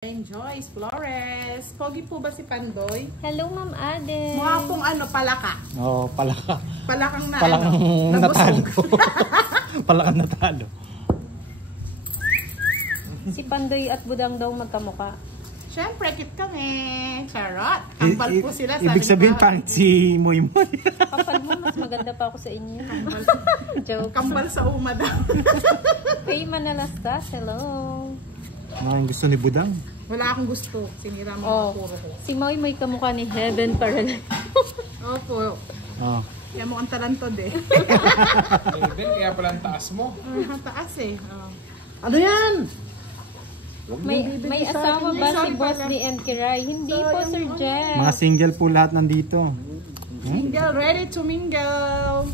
Joyce Flores. Pogi po ba si Pandoy? Hello, Ma'am Ade. Mukha pong palaka. Oo, palaka. Palakang na Palakang natalo. Palakang natalo. Si Pandoy at Budang daw magkamuka. Siyempre, kit kami. Charot. Kambal po sila. Ibig sabihin pangit si Moy Moy. Kapal mo, mas maganda pa ako sa inyo. Joke. Kambal sa uma daw. Kay Manalastas, hello. Ano gusto ni Budang? Wala akong gusto. Sinira mo ang puro ko. Si Moy Moy kamukha ni Heaven Parallel. Opo. Oh. Kaya mukhang talantod eh. Heaven, kaya pala ang taas mo. Taas eh. Ano yan? May asawa ba si Boss ni and Kiray? Hindi po, Sir Jeff. Mga single po lahat nandito. Mingle, ready to mingle.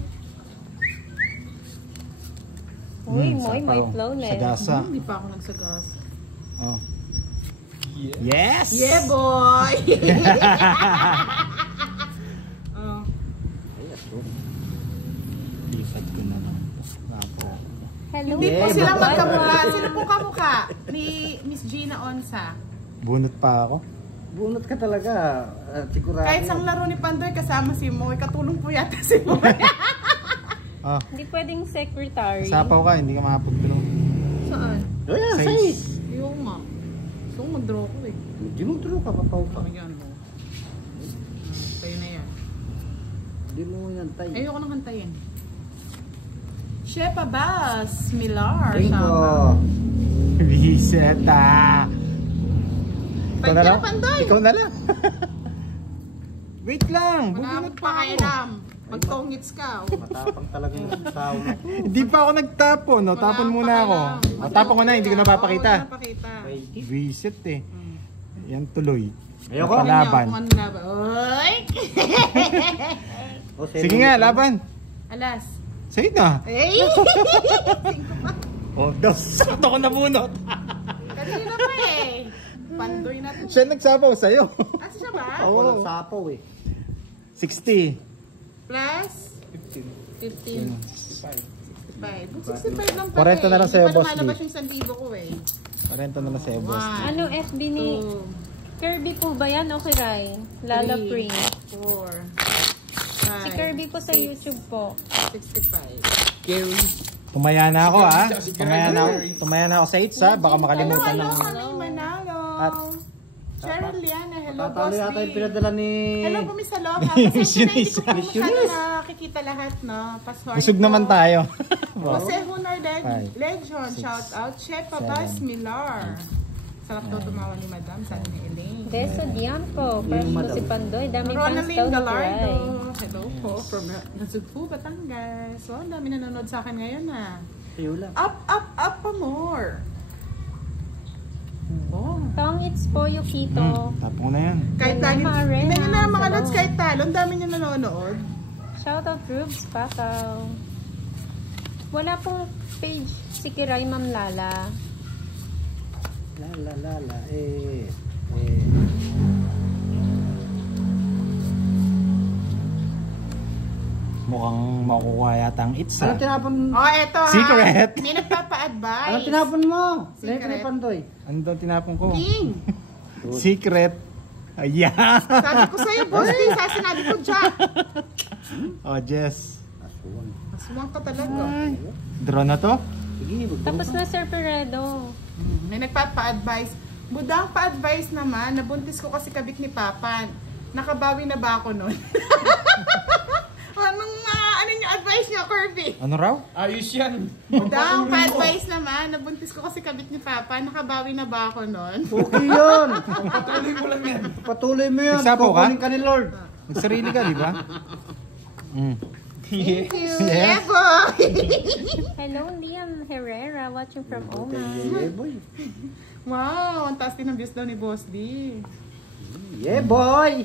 Uy, Moy Moy flawless. Sagasa. Hindi pa ako nagsagas. Oh. Yes! Yeah, boy! Lipat ko na lang. Hello. Hindi po sila magkamukha. Sino po kamukha? Ni Miss Gina Onsa. Bunot pa ako. Bunot ka talaga. Sigurado. Kahit sang laro ni Pandoy kasama si Moy, katulong po yata si Moy. Oh. Hindi pwedeng secretary. Sapaw ka, hindi ka makapagtulong. Saan? Ayan, Size. size. Yung nga. So, mag-draw ko eh. Hindi mo tulo ka, papaw ka. Yan mo. Tayo na yan. Hindi mo yan tayo. Ayoko nang kantayin. Shepa Bass, Milar. Bingo. Viseta. Ikaw na lang? Pandoy. Ikaw na lang. Wait lang. Wala Bubunot akong pa ako. pakailam. Magtongits ka. Matapang talaga yung tao na. Hindi pa ako nagtapon. No? Tapon muna ako. O, tapon ko na, hindi ko napapakita. Visit eh. Yan tuloy. Ayoko. Laban. Oy! Sige nga, laban. Alas. Sa'yo na. Hey! Oh, dos. Sakto ko nabunot. Kanina pa eh. Pandoy na to. Siya nagsapaw sa'yo. Asa siya ba? Walang sapaw eh. 60. Plus? 15. 65. 65 lang 40 na lang sa'yo, Boss Hindi pa lumalabas Lee. yung sandibo ko eh. 40 na lang sa'yo, boss. Ano FB ni Kirby po ba yan o Kiray? Lala Pring. 4. Si Kirby po sa YouTube po. 65. Gary. Tumaya na ako, ha? Si Tumaya na ako sa 8, ha? Baka makalimutan Hello, ng... Manay Manalo. At- Cheryl Liana, hello, Tatalo Boss yata yung D. pinadala ni... Hello po, Miss Aloha. Kasi na hindi ko po masyado Missionist. nakikita lahat, no? Password Busog po. naman tayo. Jose Hunar Five, Legion, shout out. Shepa Bass Milar. Sarap daw tumawa ni Madam, sabi ni Elaine. Beso diyan po. First po si Pandoy. Daming fans daw Ronaline ni Galardo. Kiray. Hello po, from Nasugpu, Batangas. So, ang dami nanonood sa akin ngayon, ah. Iyo lang. Up, up, up pa more. Oh. Tongits po, Yukito. Tapon ko na yan. Kahit Hello, talo, Marina. tingnan na mga Hello. lods, kahit talo, ang dami niya nanonood. Shoutout Rubes Pakaw. Wala pong page si Kiray, Ma'am Lala. La. Mukhang makukuha yata ang it's, ha? Ano tinapon? Oh, eto ha. Secret. May nagpapa-advise. Ano tinapon mo? Secret. Secret. Pandoy. Ano daw tinapon ko? King. Secret. Ayan. Sabi ko sa'yo, boss, di sa sinabi ko, Jack. Oh, Jess. Aswan. Aswang ka talaga. Draw na to? Sige, Tapos na Sir Peredo. May nagpapa-advise. Budang pa-advise naman, nabuntis ko kasi kabit ni Papan. Nakabawi na ba ako nun? Anong ano yung advice niya, Kirby? Ano raw? Ayos yan. Budang pa-advise naman, nabuntis ko kasi kabit ni Papa. Nakabawi na ba ako nun? Okay yun. Patuloy mo lang yan. Patuloy mo yun. Nagsapaw ka? Kukunin ka ni Lord. Nagsarili ka, di ba? Thank you. Yeah. Yeah, boy. Hello, Liam Herrera watching from Oman. Yeah, boy. Wow, ang taas din ang views daw ni Boss D. Yeah, boy.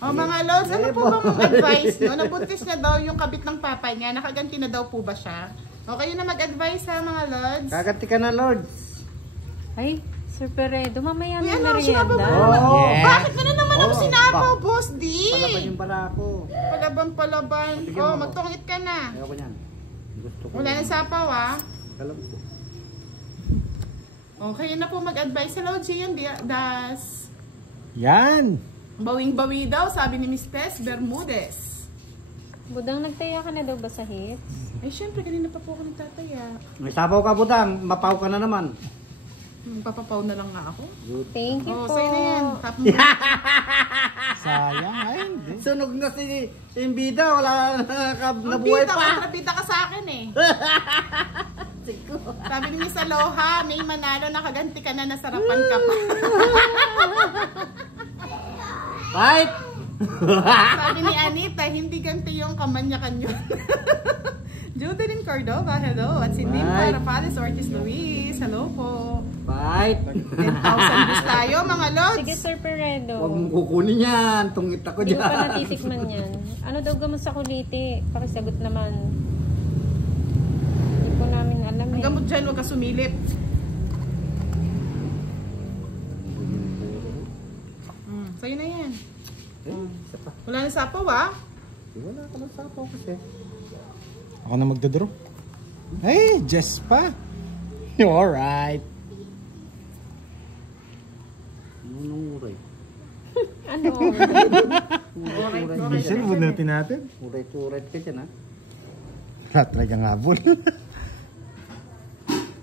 Oh, mga lods, ano po bang advice no? Nabuntis na daw yung kabit ng papa niya. Nakaganti na daw po ba siya? O kayo na mag-advise ha, mga lods. Kaganti ka na, Lord. Ay, Sir Peredo, mamaya Uy, na ano, sinabi mo merienda. naman. Yeah. Bakit mo na naman ako Oh, sinapaw, Boss D? Palaban yung pala ako. Palaban. Bigyan Oh, mo ako. magtungit ka na. Ayoko niyan. Gusto ko. Wala nang sapaw, ah. Alam ko. Okay na po mag-advise. Hello, Gian Das. Yan. Bawing-bawi daw, sabi ni Miss Tess Bermudez. Budang, nagtaya ka na daw ba sa hits? Ay, syempre, kanina pa po ako nagtataya. May sabaw ka, Budang. Mapaw ka na naman. Papapaw na lang nga ako. Thank you po. Sa'yo na yan. Tap mo. Sayang. Ay, hindi. Sunog na si Imbida. Wala nabuhay pa. Kontrabida ka sa akin eh. Sabi ni Miss Aloha, may manalo, nakaganti ka na, nasarapan ka pa. Fight! Sabi ni Anita, hindi ganti yung kamanyakan yun. Judeline Cordova, hello. At si Nim Right. Parapales Ortiz Luis, hello po. Fight! 10,000 views tayo, mga lods. Sige, Sir Peredo. Huwag mong kukunin yan. Tungit ako Hindi ko dyan. pa natitikman yan. Ano daw gamot sa kuliti? Pakisagot naman. Hindi po namin alam Ang eh. gamot dyan, huwag ka sumilip. Sa'yo na yan. Isa pa. Wala na sapaw ah. Wala ka ng sapaw kasi. Ako na magdodraw. Hey, Jess pa. Alright. Anong uray? Ano? Michelle, bunutin natin. Uray-uray ka dyan, ha? Wala talagang habol.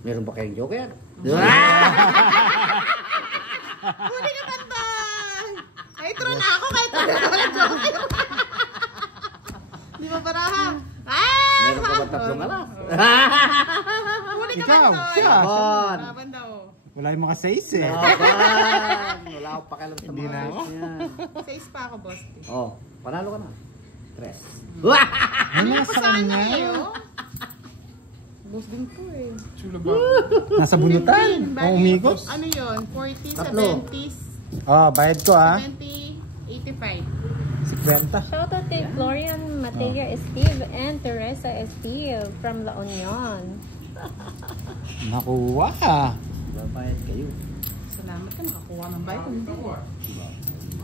Meron ba kayong joker? Huli ka banda! Ay, tro na ako kahit wala na joker. Di ba paraha? Ah! Meron ka ba tatlong alas? Huli ka Ikaw, banda! siya. Bon! Banda oh. Wala yung mga says eh. Laban! Wala akong pakialam sa Hindi mga na ako. yan. 6 pa ako, boss. Oh, panalo ka na. 3. Ano yung nasa pasahan niya kanya? eh, oh? Boss din po eh. Chulo ba? Nasa bunutan. Bali, O umikot. Ano yun? 40, Tatlo. 70s, Oh, bayad ko ah. 70, 85. 50. Shoutout kay Florian Materia Estive and Teresa Estive from La Union. Nakuha. Babayad kayo. Salamat ka, nakakuha ng bike.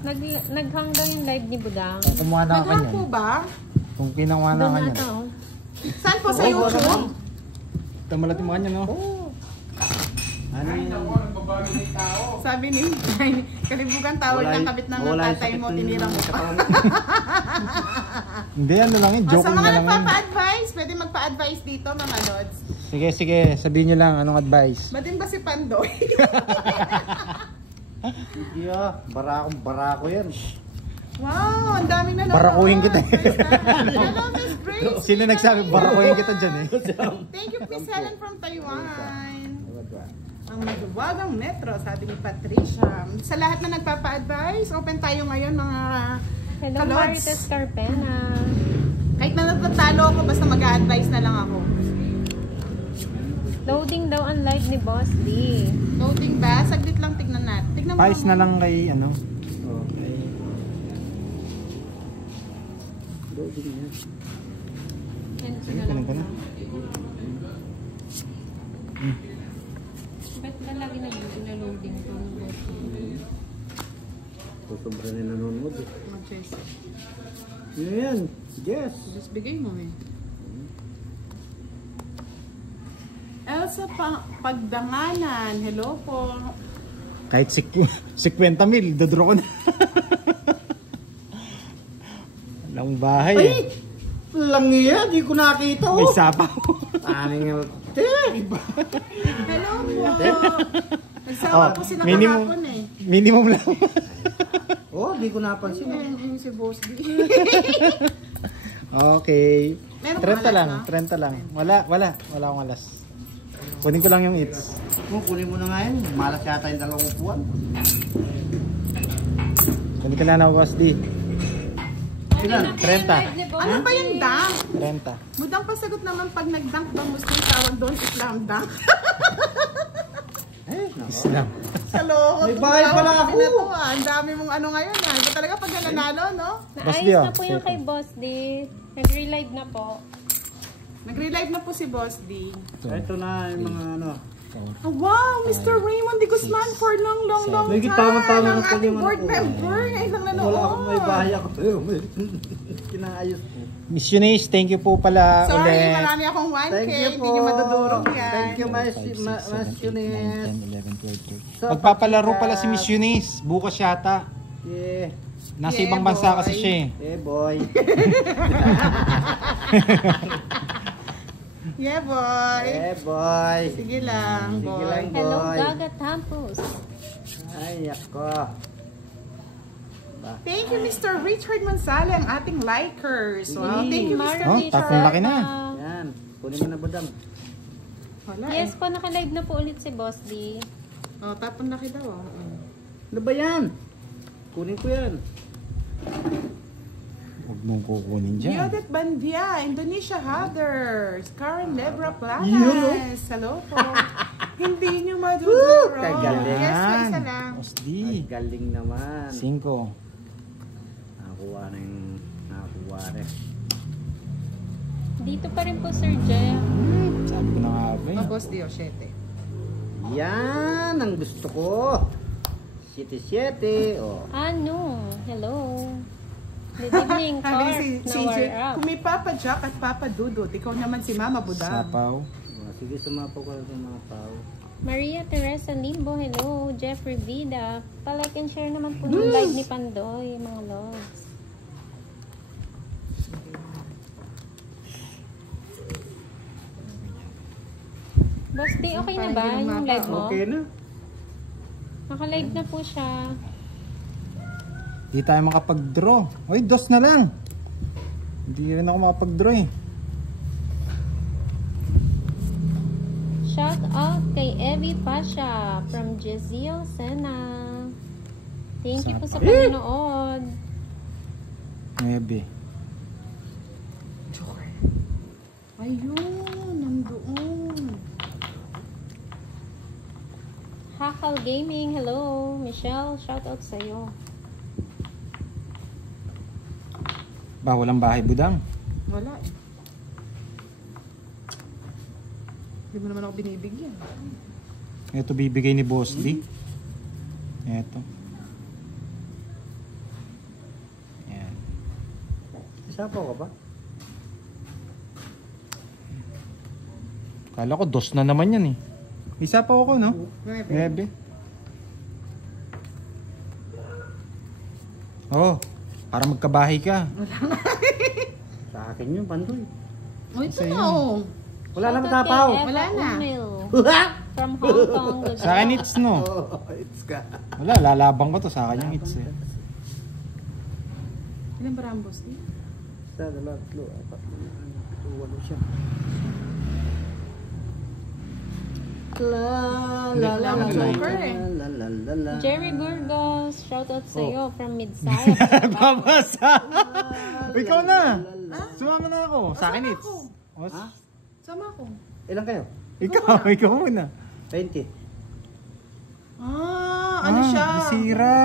Hindi. Naghanggang yung live ni Budang. Kung kumuha na ka Nag-hang po niyan. ba? Kung kinuha na Doon ka na niyan. ito. Saan po sa YouTube? Tamalat yung mga niyan, no? Ano yun? Nagbabago na yung tao. Sabi ni kalibugan tawag ng kabit ng tatay mo, tinira mo pa. Hindi, ano lang yun. O, Joke sa mga na lang yun. nagpapa-advise, pwede magpa-advise dito mga lods. Sige, sige. Sabihin nyo lang anong advice. Ba't din ba si Pandoy? Yeah, barako yan. Wow, ang daming nanonood. Barakuhin kita eh. Hello, Miss Grace. Sino nagsabi? Barakuhin kita dyan eh. Thank you, Miss Helen from Taiwan. Ang maduwagang metro, sabi ni Patricia. Sa lahat na nagpapa-advise, open tayo ngayon mga Hello, kalods. Marites Carpena. Kahit na natatalo ako, basta mag-a-advise na lang ako. Loading daw ang live ni Boss D. Loading ba? Saglit lang, tignan natin. Tignan mo. Pais na lang kay ano. Okay. Loading yan. Yan, Sige, ganun ka na. Ba't ba lagi nag-loading to? Sobra na nanonood eh. Mag-chase. Yun yan. Yes. Just bigay mo eh. Elsa Pagdanganan, hello po. Kahit 50 mil, dodro ko na. Walang bahay eh. Ay! Langiya, di ko nakita May oh. sapaw. Taning Hello po. Nagsawa Oh, po sila minimum. kahapon eh. Minimum lang. Oh, di ko napansin. Ayun si Boss D. Okay. Meron 30 kang alas lang, na? 30 lang. Wala akong alas. Kunin ko lang yung eats. Kunin mo na nga yan. Malas yata yung 2 upuan. Kunin ko lang na Boss D. Ilan? 30. Ano ba yung dunk? 30. Mudang pasagot naman pag nag-dunk ba Muslim tawag doon Islam dunk? Islam. Sa loko. May bahay pala ako. Ang dami mong ano ngayon ah. Iba talaga pag nanalo, no? Boss D, Naayos oh. na po yung kay Boss D. Nag-relive na po. Nag-relive na po si Boss D. Ito na yung mga ano. Oh, wow, Mr. Raymond de Guzman for long May time. tama-tama Ang na po ating yung board ano ko. member. Ngayon lang nanood. Wala akong may bahay ako. Kinaayos ko. Miss Eunice, thank you po pala Sorry, ulit. marami akong 1K. Thank you Hindi po. nyo madudurog yan. Thank you, Mas 5, 6, 7, 8, 9, Eunice. 10, 11, 12, 13. So, Magpapalaro pagsikat. pala si Miss Eunice. Bukas yata. Yeah. Nasa Yeah, ibang bansa boy. kasi siya eh. Eh, boy. Yeah, boy. Eh, boy. Sige lang, Sige boy. lang. Hello, Boy. Gaga Tampos. Ay, ako. Thank you, Mr. Richard Mansale, ang ating likers. Wow, thank you, Mr. Oh, Richard. tapong laki na. Yan. Kunin mo na, budang. Wala Yes eh. po, naka-live na po ulit si Boss D. Oh, tapon laki daw. Oh. Ano ba yan? Kunin ko yan. Huwag mong kukunin dyan. Yodet Bandia, Indonesia Hathers, Karen Lebra Planas. Hello po. Hindi nyo maduduro. kagaling. Yes, pa isa lang. Osdi. Ay, galing naman. 5. Nakakuha na yung nakakuha na. Dito pa rin po, Sir Jeff. Sabi ko na nga ba eh. Mabos Dio, 7. Yan ang gusto ko. 7-7. Oh. Ano? Hello. Good evening, Sabi Corp. si Now CJ, we're up. kung may Papa Jack at Papa Dudut, ikaw naman si Mama Budang. Sapaw. Oh, sige, sumapaw ka ng mga tao. Maria Teresa Limbo, hello. Jeffrey Vida. Pa-like and share naman po ng live ni Pandoy, mga loves. Boss D, okay na ba yung live mo? Okay na. Naka-live na po siya. Hindi tayo makapag-draw. Uy, dos na lang. Hindi rin ako makapag-draw eh. Shout out kay Evie Pasha from Jezil Sena. Thank you po sa panonood. 9. Ayun, nandoon. Hakal Gaming, hello. Michelle, shout out sa'yo. Ba, walang bahay budang. Wala eh. Hindi mo naman ako binibigyan. Ito bibigay ni Boss D. Ito. Yan. Sapaw ka ba? Kala ko dos na naman yan eh. Isa pa ako no? 9. Oh, para magkabahay ka. Sa akin yun, Pandoy. Oh, ito Sa'yo. na oh. Wala na Shout out matapaw. kay Eva Wala na. Umil from Hong Kong. Good Sa akin it's no. Oh, it's ka. Wala, lalabang ko to. Sa akin yung it's eh. Ilan ba Rambos di? Isa, dalawa, tatlo, apat, walo siya. Wala akong joker eh. Jerry Burgos, shout out sa'yo from Midsaya. Babasa! Ikaw na! Sumama na ako. Sa akin it's. Oh, Ha? Sama ako. Ilan kayo? ikaw muna. 20. Ano siya? Sira.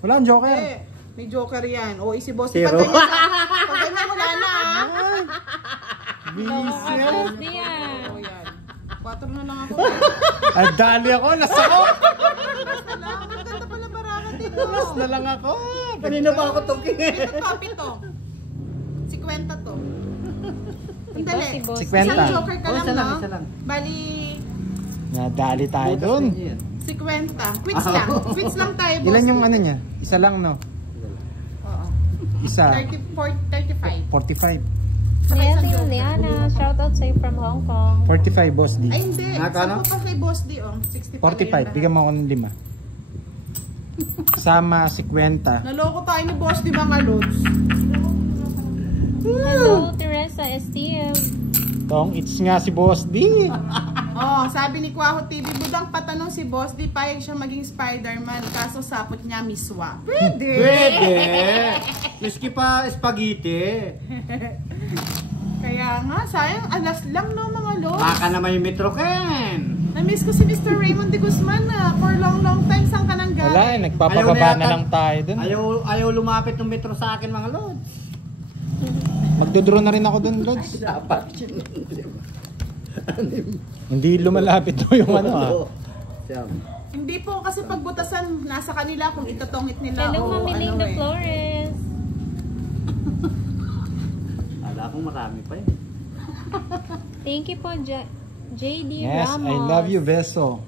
Wala ang joker. Eh, may joker yan. O, si Boss. Zero. Pag ganyan wala na. Bisit. Boss D yan. O, yan. 4 na lang ako. Ay, dali ako. Last ako. Basta lang. Ang ganda pala barahan dito. Last na lang ako. Kanina pa ako talking eh. Ito papi to. 50 to. Iba Dali. si Boss D. 50. Isang joker ka Oh, lang, isa lang, no? isa lang. Bali, Nadali tayo dun. 50. Quits lang. Quits lang tayo, Boss. Ilan yung ano niya? Isa lang no? Oo. Isa. 35. 45. Nelly Liana, shout out sa'yo from Hong Kong. 45 Boss D. Ay, hindi. Nakano? Saan ko pa kay Boss D, oh. 65. 45. Bigyan mo ako ng 5. Sama 50. Naloko tayo ni Boss D, mga lods. Hello, Teresa Esteve. Tong, it's nga si Boss D. Oh, sabi ni Kwaho TV, budang patanong si Boss D, payag siya maging Spider-Man, kaso sapot niya miswa. Pwede! Pwede! Miski pa spaghetti. Kaya nga, sayang, alas lang no mga lods. Baka na may Metro Ken. Na-miss ko si Mr. Raymond de Guzman na for long time saan ka nang galing. Wala eh, nagpapababa na lang tayo dun. Ayaw lumapit ng Metro sa akin mga lods. Magdodraw na rin ako dun, Lods. Dapat yun. Hindi lumalapit to yung ano ah. Siyam. Hindi po kasi pagbutasan nasa kanila kung itatongit nila Hello, o Mami ano Linda eh. Flores. ko marami pa eh. Thank you po, JD Yes, Ramos. I love you, Beso.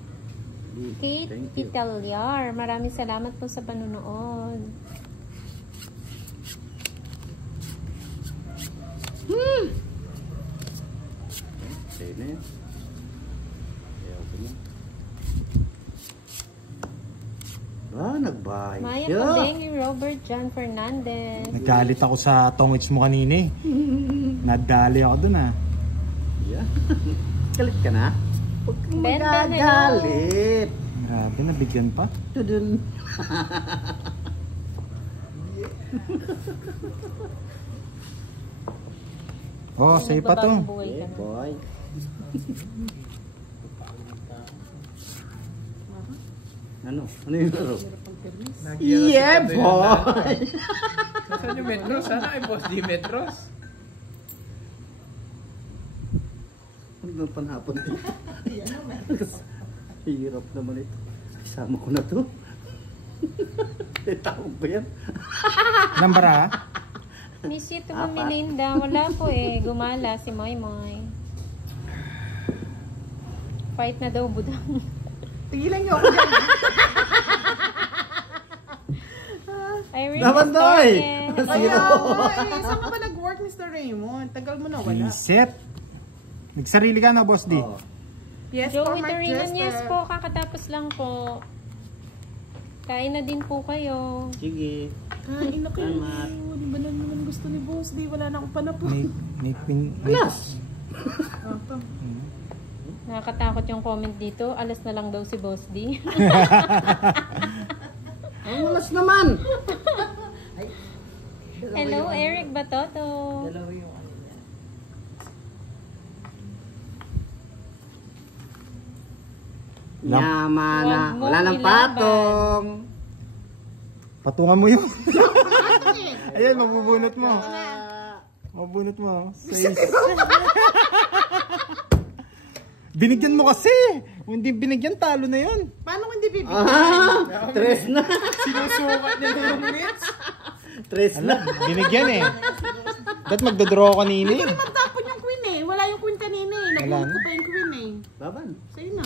Kate Thank you. Italiar. Maraming salamat po sa panunood. Sa'yo na yan. Ayaw ko na. Nagbahay Maya siya. Pabeng, Robert John Fernandez. Nagalit ako sa tongits mo kanina eh. Nadali ako dun ah. Yeah. Galit ka na? Huwag kang Ben, magagalit. Grabe, nabigyan pa. Ito dun. Oh, sa'yo pa to. Magbabagong buhay ka Yeah, na. boy. Ano? Ano yung laro? Yeah, boy! Nasaan yung Metros? Sana ay boss di Metros. Ano panhapon ito? Hirap naman ito. Isama ko na to. Tawag ba yan? Nambara? Miss you to Melinda. Wala po eh. Gumala si Moy Moy. Fight na daw, budang. Tigilan niyo ako dyan. Irene Dapat doy! Castornes. Kaya nga eh. Saan ka ba nag-work, Mr. Raymond? Tagal mo na wala. Reset. Nagsarili ka na, Boss D. Oo. Yes po, Joey Mark Torino, Jester. yes po. Kakatapos lang po. Kain na din po kayo. Sige. Kain na kayo. Salamat. Di ba na naman gusto ni Boss? Di, wala na akong panapon. Alas! Nakakatakot yung comment dito. Alas na lang daw si Boss D. Ang malas naman! Hello, Eric Batoto. Yaman na. Huwag mo Wala nang ilaban. patong. Patungan mo yun. Ayan, mabubunot mo. Ah, Mabunot mo. Binigyan mo kasi. Kung hindi binigyan, talo na yun. Paano kung hindi bibigyan? Tres na. Sinusukat niya na yung mitts. Tres na. Binigyan eh. Ba't magdodraw ako kanina eh? Naman tapon yung queen eh. Wala yung queen kanina eh. Nabunod ko pa yung queen eh. Laban. Sa'yo na.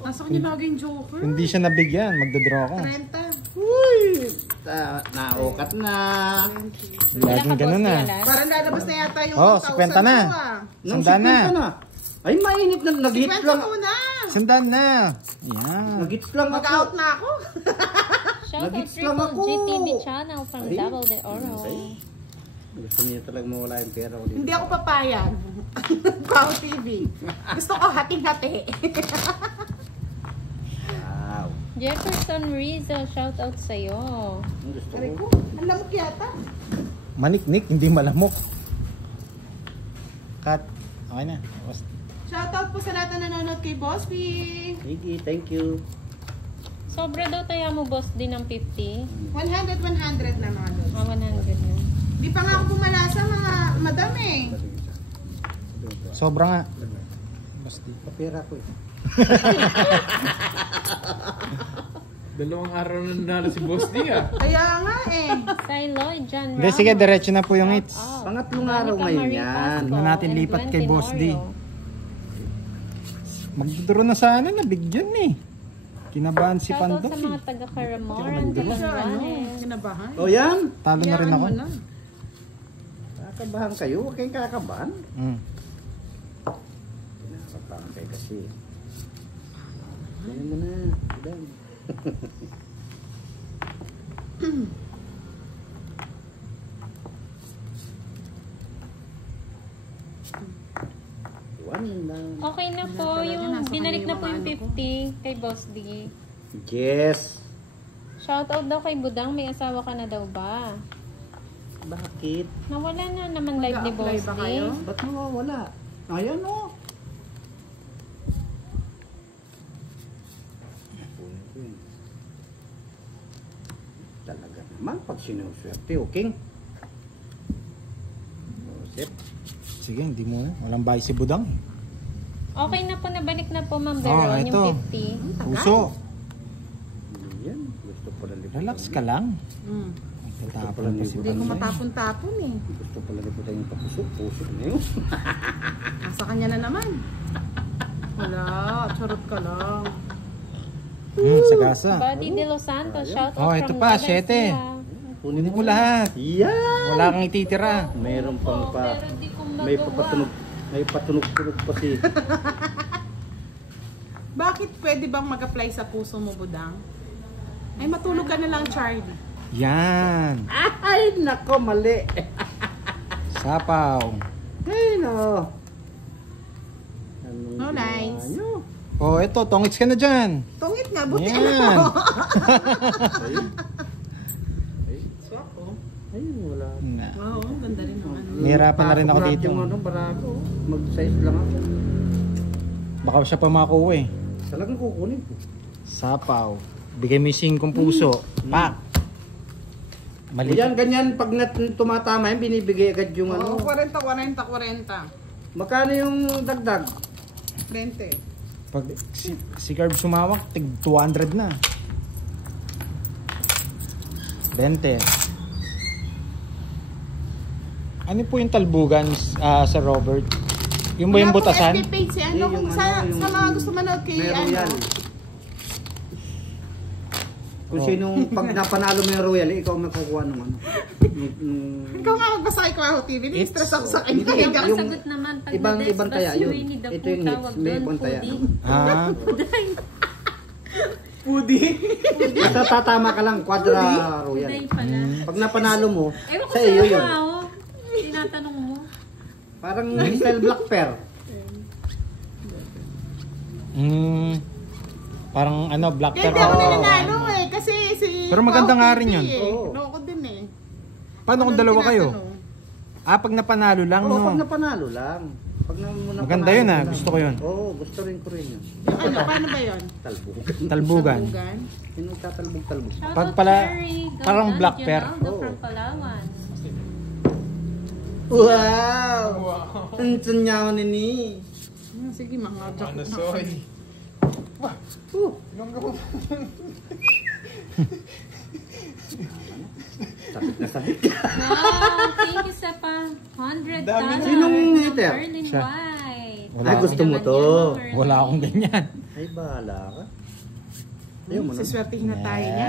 Nasa kanya lagi yung joker. Hindi siya nabigyan, magdodraw ako. 30. Uy! Naukat na. Laging ganun na. Parang lalabas na yata yung Oh, 1,000 50 na. ko ah. Nang Sanda na. 50 na. Ay, mainit na. Nag-hit 50 lang. muna. Sandaan na. Yan. Nag-hit lang Mag-out ako. na ako. Shoutout Nag-hits lang Triple ako. GTV channel from Ay. Double de Oro. Gusto niya talaga mawala yung pera ko dito. Hindi ako papayag. Pao TV. Gusto ko hating-hati. Wow. Jefferson Rizzo, shoutout sa'yo. Ang gusto Aray ko. ko, ang lamok yata. Maniknik, hindi malamok. Cut. Okay na. Shoutout po sa lahat na nanonood kay Boss P. Sige, thank you. Sobra daw tayo mo, boss, din ng 50. 100 na mga lods. 100 na. Di pa nga ako pumalasa mga madam eh. Sobra nga. Basti. Papera ko eh. Dalawang araw na nanalo si Boss D ah. Kaya nga eh. Say Lloyd, John Hindi, Ramos. sige, diretso na po yung hits. Oh. Pangatlong araw Monica ngayon Marie yan. Pasco Tingnan natin and lipat Glenn kay Boss D. Tenorio. Magdodraw na sana, nabigyan eh. Kinabahan si Shoutout Pandok sa mga eh. taga-Caramoran, Siya ano, Calanganes. kinabahan. O yan. Talo na rin Hayaan ako. mo na. Kakabahan kayo. Huwag kayong kakabahan. Mm. Kinakabahan kayo kasi. Kaya mo na. Ilan. One lang. Okay na po, yung nasa binalik kanya na po yung yung mga 50 kay Boss D. Yes. Shoutout daw kay Budang, may asawa ka na daw ba? Bakit? Nawala na naman live ni Mag-a-apply Boss ba D. kayo? Ba't nawawala? Ayan o. Talaga naman pag sinuswerte, okay? Joseph. Sige, hindi mo na. Walang bahay si Budang. Okay na po, nabalik na po Ma'am Oh, Veron, ito. yung 50. Puso. Hindi yan. Gusto ko lang. Relax ka lang. Mm. Tatapon pa si Hindi ko Panday. matapon-tapon eh. Gusto pala ni Budang yung papusok na yun. Nasa kanya na naman. Wala, charot ka lang. Sagasa. Buddy De Los Santos, shout out Oh, ito from pa, Guadalajara. 7. Kunin mo lahat. Yan! Wala kang ititira. Mayroon pang pa. Pero di ko May magawa. papatunog. May patunog-tunog pa si. Bakit pwede bang mag-apply sa puso mo, Budang? Ay, matulog ka na lang, Charlie. Yan. Ay, nako, mali. Sapaw. Ay, no. Anong No ginawa lines. nyo? Oh, ito, tongits ka na dyan. Tungit nga, buti Yan. mo. Ay, Swak, oh. ayun, wala. Na. Wow, ganda rin naman. Nahirapan na rin ako Lahat dito. Yung ano, barako. Mag-size lang ako. Baka siya pa makuha eh. Talagang kukunin ko. Sapaw. Bigay mo yung 5 puso. Pak. Mali. Yan, ganyan. Pag tumatama yan, binibigay agad yung Oo, ano. 40, 40, 40. Magkano yung dagdag? 20. Pag si Carb sumawak, tig 200 na. 20. Ano po yung talbugan sa Robert? Yung ba yung Wala pong butasan? FB page si ano, Yung kung ano, sa yung- mga gusto manood kay May ano. royal. Kung sinong pag napanalo mo yung royal, ikaw ang makukuha ng ano. Ikaw nga magbasa kay Kwaho TV, ni-stress ako sa kanya. Hindi, Yung yung sagot naman, pag ibang taya yun. Winnie the Ito Pooh, yung hits, tawag may doon, ibang taya. Pudi. Ah, Pudi. Basta tatama ka lang, quadra royal. Puday pala. Pag napanalo mo, Ewan ko sa sa'yo iyo yun. Tinatanong mo. Parang style black pearl. parang ano, black Kaya pepper. hindi ako Oo. nananalo eh, kasi si Pero maganda Kwaho nga TV rin yun. eh. Oo. Loko din eh. Paano kung Anong dalawa kayo? tinatanong? Pag napanalo lang, Oo, no? pag napanalo lang. Pag napanalo Maganda yun, ah. lang. Gusto ko yun. Oo, gusto rin ko rin yun. Yung ano, paano ba yun? Talbugan. Talbugan. Bugan? Sino tatalbog-talbog? Shout Pag out pala- Cherry, parang Gandang, black pear. Ronaldo Oo. from Palawan. Wow! Ang sanyaw nini. Sige, mga joke na. Soy. Sabit na sabit. Wow, thank you sa pa. $100. Sinong hater? Erlyn Siya. White. Wala Ay, akong- gusto mo to. Wala akong ganyan. Ay, bahala ka. Ayaw mo na. Siswertihin na tayo niya.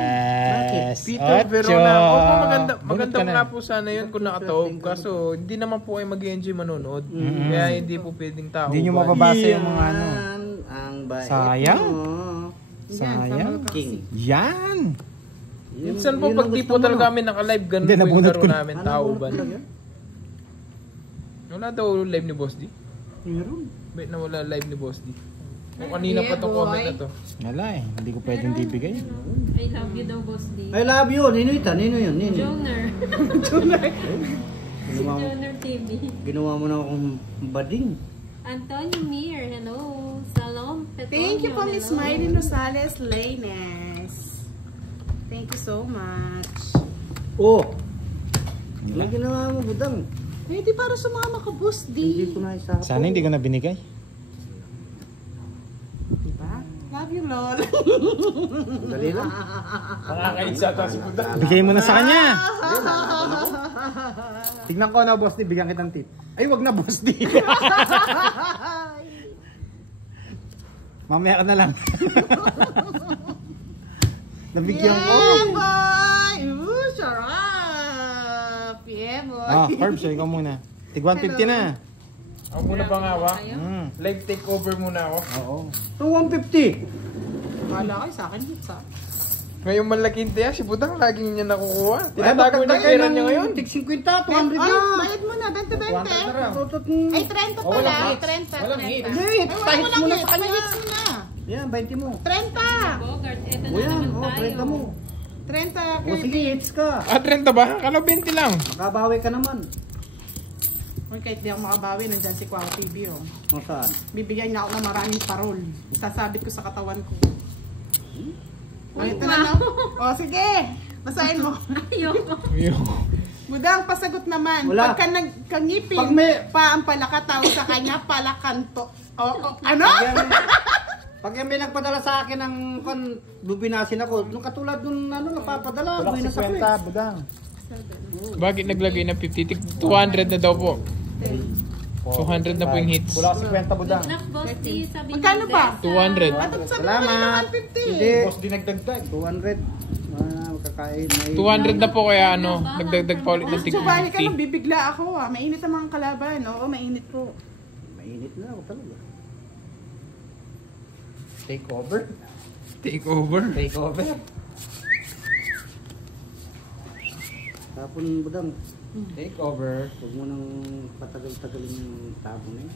Yes. Peter Verona. Opo, maganda, Bunot maganda ka na. nga po sana yun kung nakataob. Kaso hindi naman po kayo mag-enjoy manonood. Kaya hindi po pwedeng tao. Hindi nyo mababasa yung mga ano. Yan ang bait Sayang. mo. Yan, Sayang. sama ka King. kasi. Yan. Minsan po Yun pag ang di gusto po mo, talaga no? kami naka-live, ganun Hindi, po yung nabunot laro ko na. namin, Ano, tauban. talaga? Wala daw live ni Boss D. Meron. Wait na wala live ni Boss D. O kanina pa tong boy. comment na to. Wala eh. Hindi ko pwedeng bibigay. I love you daw, Boss D. I love you. Nino ita? Nino yun? Nino. Joner. Si Ginawa mo, Joner TV. ginawa mo na akong bading. Antonio Mir, hello. Salom Petonio, Thank you po, Miss hello. Miley Rosales Laines. Thank you so much. Oh! Ano ginawa mo, budang? Eh, di para sumama ka, Boss D. Hindi ko na isa. Sana hindi ko na binigay. Diba? Love you, lol. Dali lang. Nakakaitsa ka si Buda. Bigay mo na sa kanya. Tignan ko na, Boss D. Bigyan kitang tip. Ay, wag na, Boss D. Mamaya ka na lang. Nabigyan ko. Yeah, boy! Ooh, sarap! Yeah, boy! Ah, Carbs, ikaw muna. Tig 150 na. Ako muna pang hawak. Mm. Live takeover muna ako. Oo. Ang 150. Wala kayo sa akin, hits ha? Ngayong malaking tiya, si Budang laging niya nakukuha. Ay, Tinatago niya yung pera niya ngayon. Tig 50, 200 Ay, na. bayad mo na, 20-20. Tutot Ay, 30 Oh, walang pala. hits. 30, Walang 30. hits. Hindi, Ay, tahit walang mo na hits. sa kanya. May hits mo na. Yan, 20 mo. 30! Bogart, eto O na yan, naman oh, tayo. 30 mo. 30, O sige, hits ka. Ah, 30 ba? Kala 20 lang. Makabawi ka naman. Uy, kahit di ako makabawi, nandyan si Kwaho TV, oh. O saan? Bibigyan niya ako ng maraming parol. Sasabit ko sa katawan ko. Uy, Ito na, no? O, sige. Basahin mo. Ayoko. Budang, pasagot naman. Wala. Pagka nagkangipin, Pag may- pa ang palakataw sa kanya, palakanto. Ano? Pag yan may nagpadala sa akin ng bubinasin ako, nung katulad nung ano, napapadala, Tulak buwinas ako 50, budang. Bakit naglagay ng 50? 200 na daw po. 200 na po yung hits. Wala kasi kwenta budang. Magkano ba? 200. Ba't sabi mo Salamat. kanina 150? Hindi. Boss dinagdagdag. 200. Makakain. 200 na po kaya ano, nagdagdag pa ulit ng tig Subali ka 50. nung bibigla ako ah. Mainit ang mga kalaban. Oo, mainit po. Mainit na ako talaga. Take over. Take over. Take over. Tapon budang. Take over. Huwag mo nang patagal-tagalin yung tabo na yun.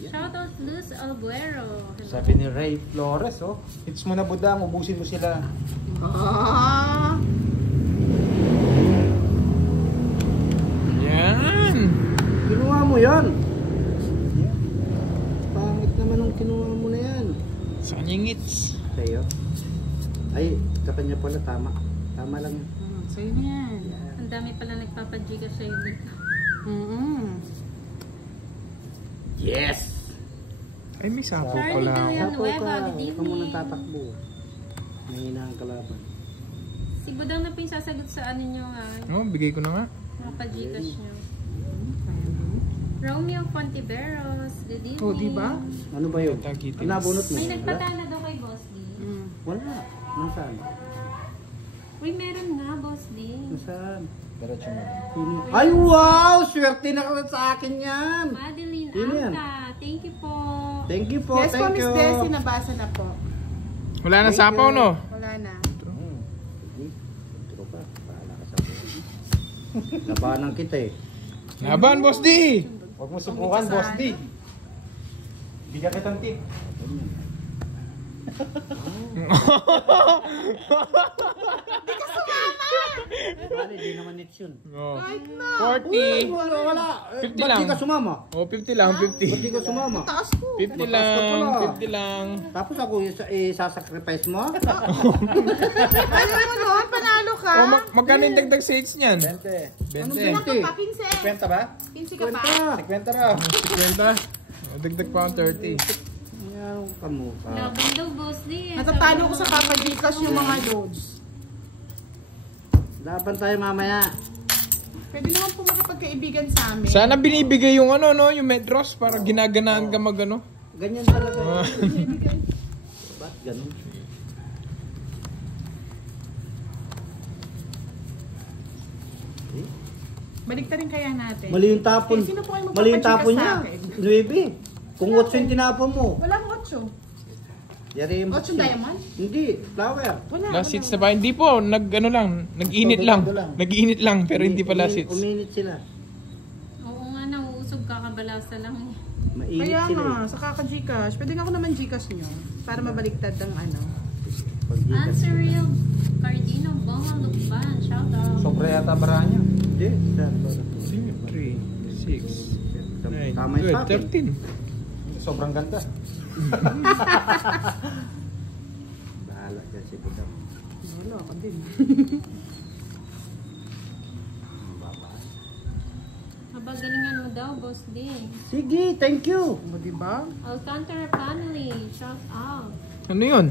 Shoutout Luz Albuero. Sabi ni Ray Flores, oh. Hits mo na budang, ubusin mo sila. Ah. Yan. Kinuha mo yan. Pangit naman nung kinuha mo na yan. Saan yung hits? Sa'yo? Ay, sa kanya pala tama. Tama lang yun. Sa'yo na yan. Ang dami pala nagpapajiga sa'yo dito. Yes! Ay, may sapo Charlie pala. Villanueva, Sapo ka. good Huwag ka muna evening. tatakbo. Mahina ang kalaban. Si Budang na po yung sasagot sa ano nyo Oh, bigay ko na nga. mga pajigas nyo. Romeo Fontiveros, good evening. Oh, di ba? Ano ba yun? Tagitin. Ano nabunot mo? May Wala? nagpatala daw kay Boss D. Wala. Nasaan? Uy, meron nga, Boss D. Nasaan? Diretso mo. Ay, wow! Swerte na ka sa akin yan! Madeline Sino yan? Amta, thank you po. Thank you po, Yes po, thank Miss you! Desi, nabasa na po. Wala na sapaw, no? Wala na. Ito ka, pahala ka sa akin. Labanan kita eh. Laban, Boss D! Huwag mo subukan, Boss D. Bigyan kitang tip. Bali, di naman nits yun. Oh. Kahit na. 40. Wala. 50 Ba't lang. di ka sumama? Oh, 50 lang, 50. Ba't di ka sumama? Taas ko. 50 lang, 50 lang. Tapos ako sasacrifice mo? Ano mo noon? Panalo ka? Oh, magkano yung dagdag sa hits niyan? 20. 20. Ako pa, 15. Kwenta ba? 15 ka pa. Kwenta raw. 50. Dagdag pa ang 30. Ayaw ka mo. Laban daw, Boss D. Natatalo ko sa Papa Gcash yung mga loads. Laban tayo mamaya. Pwede naman po makipagkaibigan sa amin. Sana binibigay yung ano, no? Yung Medros para ginaganaan ka mag ano. Ganyan talaga. Ba't ganun? Balik rin kaya natin. Mali yung tapon. Eh, sino po ay Mali yung tapon magpapachika niya. 9. Kung 8 yung tinapon mo. Walang 8. Yari yung 8 diamond? Hindi, flower. Wala. Last hits na ba? Hindi po, ano lang, nag-init lang. Nag-init lang, pero hindi pa last hits. Uminit sila. Oo nga, nauusog kakabalasa lang eh. Mainit Kaya sila. nga, sa kaka-Gcash. Pwede nga ako naman Gcash nyo. Para mabaliktad ng ano. Answer real Cardino Bonga Lukban, shout out. Sobra yata bara niya. Hindi, 3, 6, 9, Tama yung sa akin. 13. Sobrang ganda. Bahala dyan si Budang. Wala ako din. Haba, galingan mo daw, Boss D. Sige, thank you. O, diba? Alcantara family, shout out. Ano yun?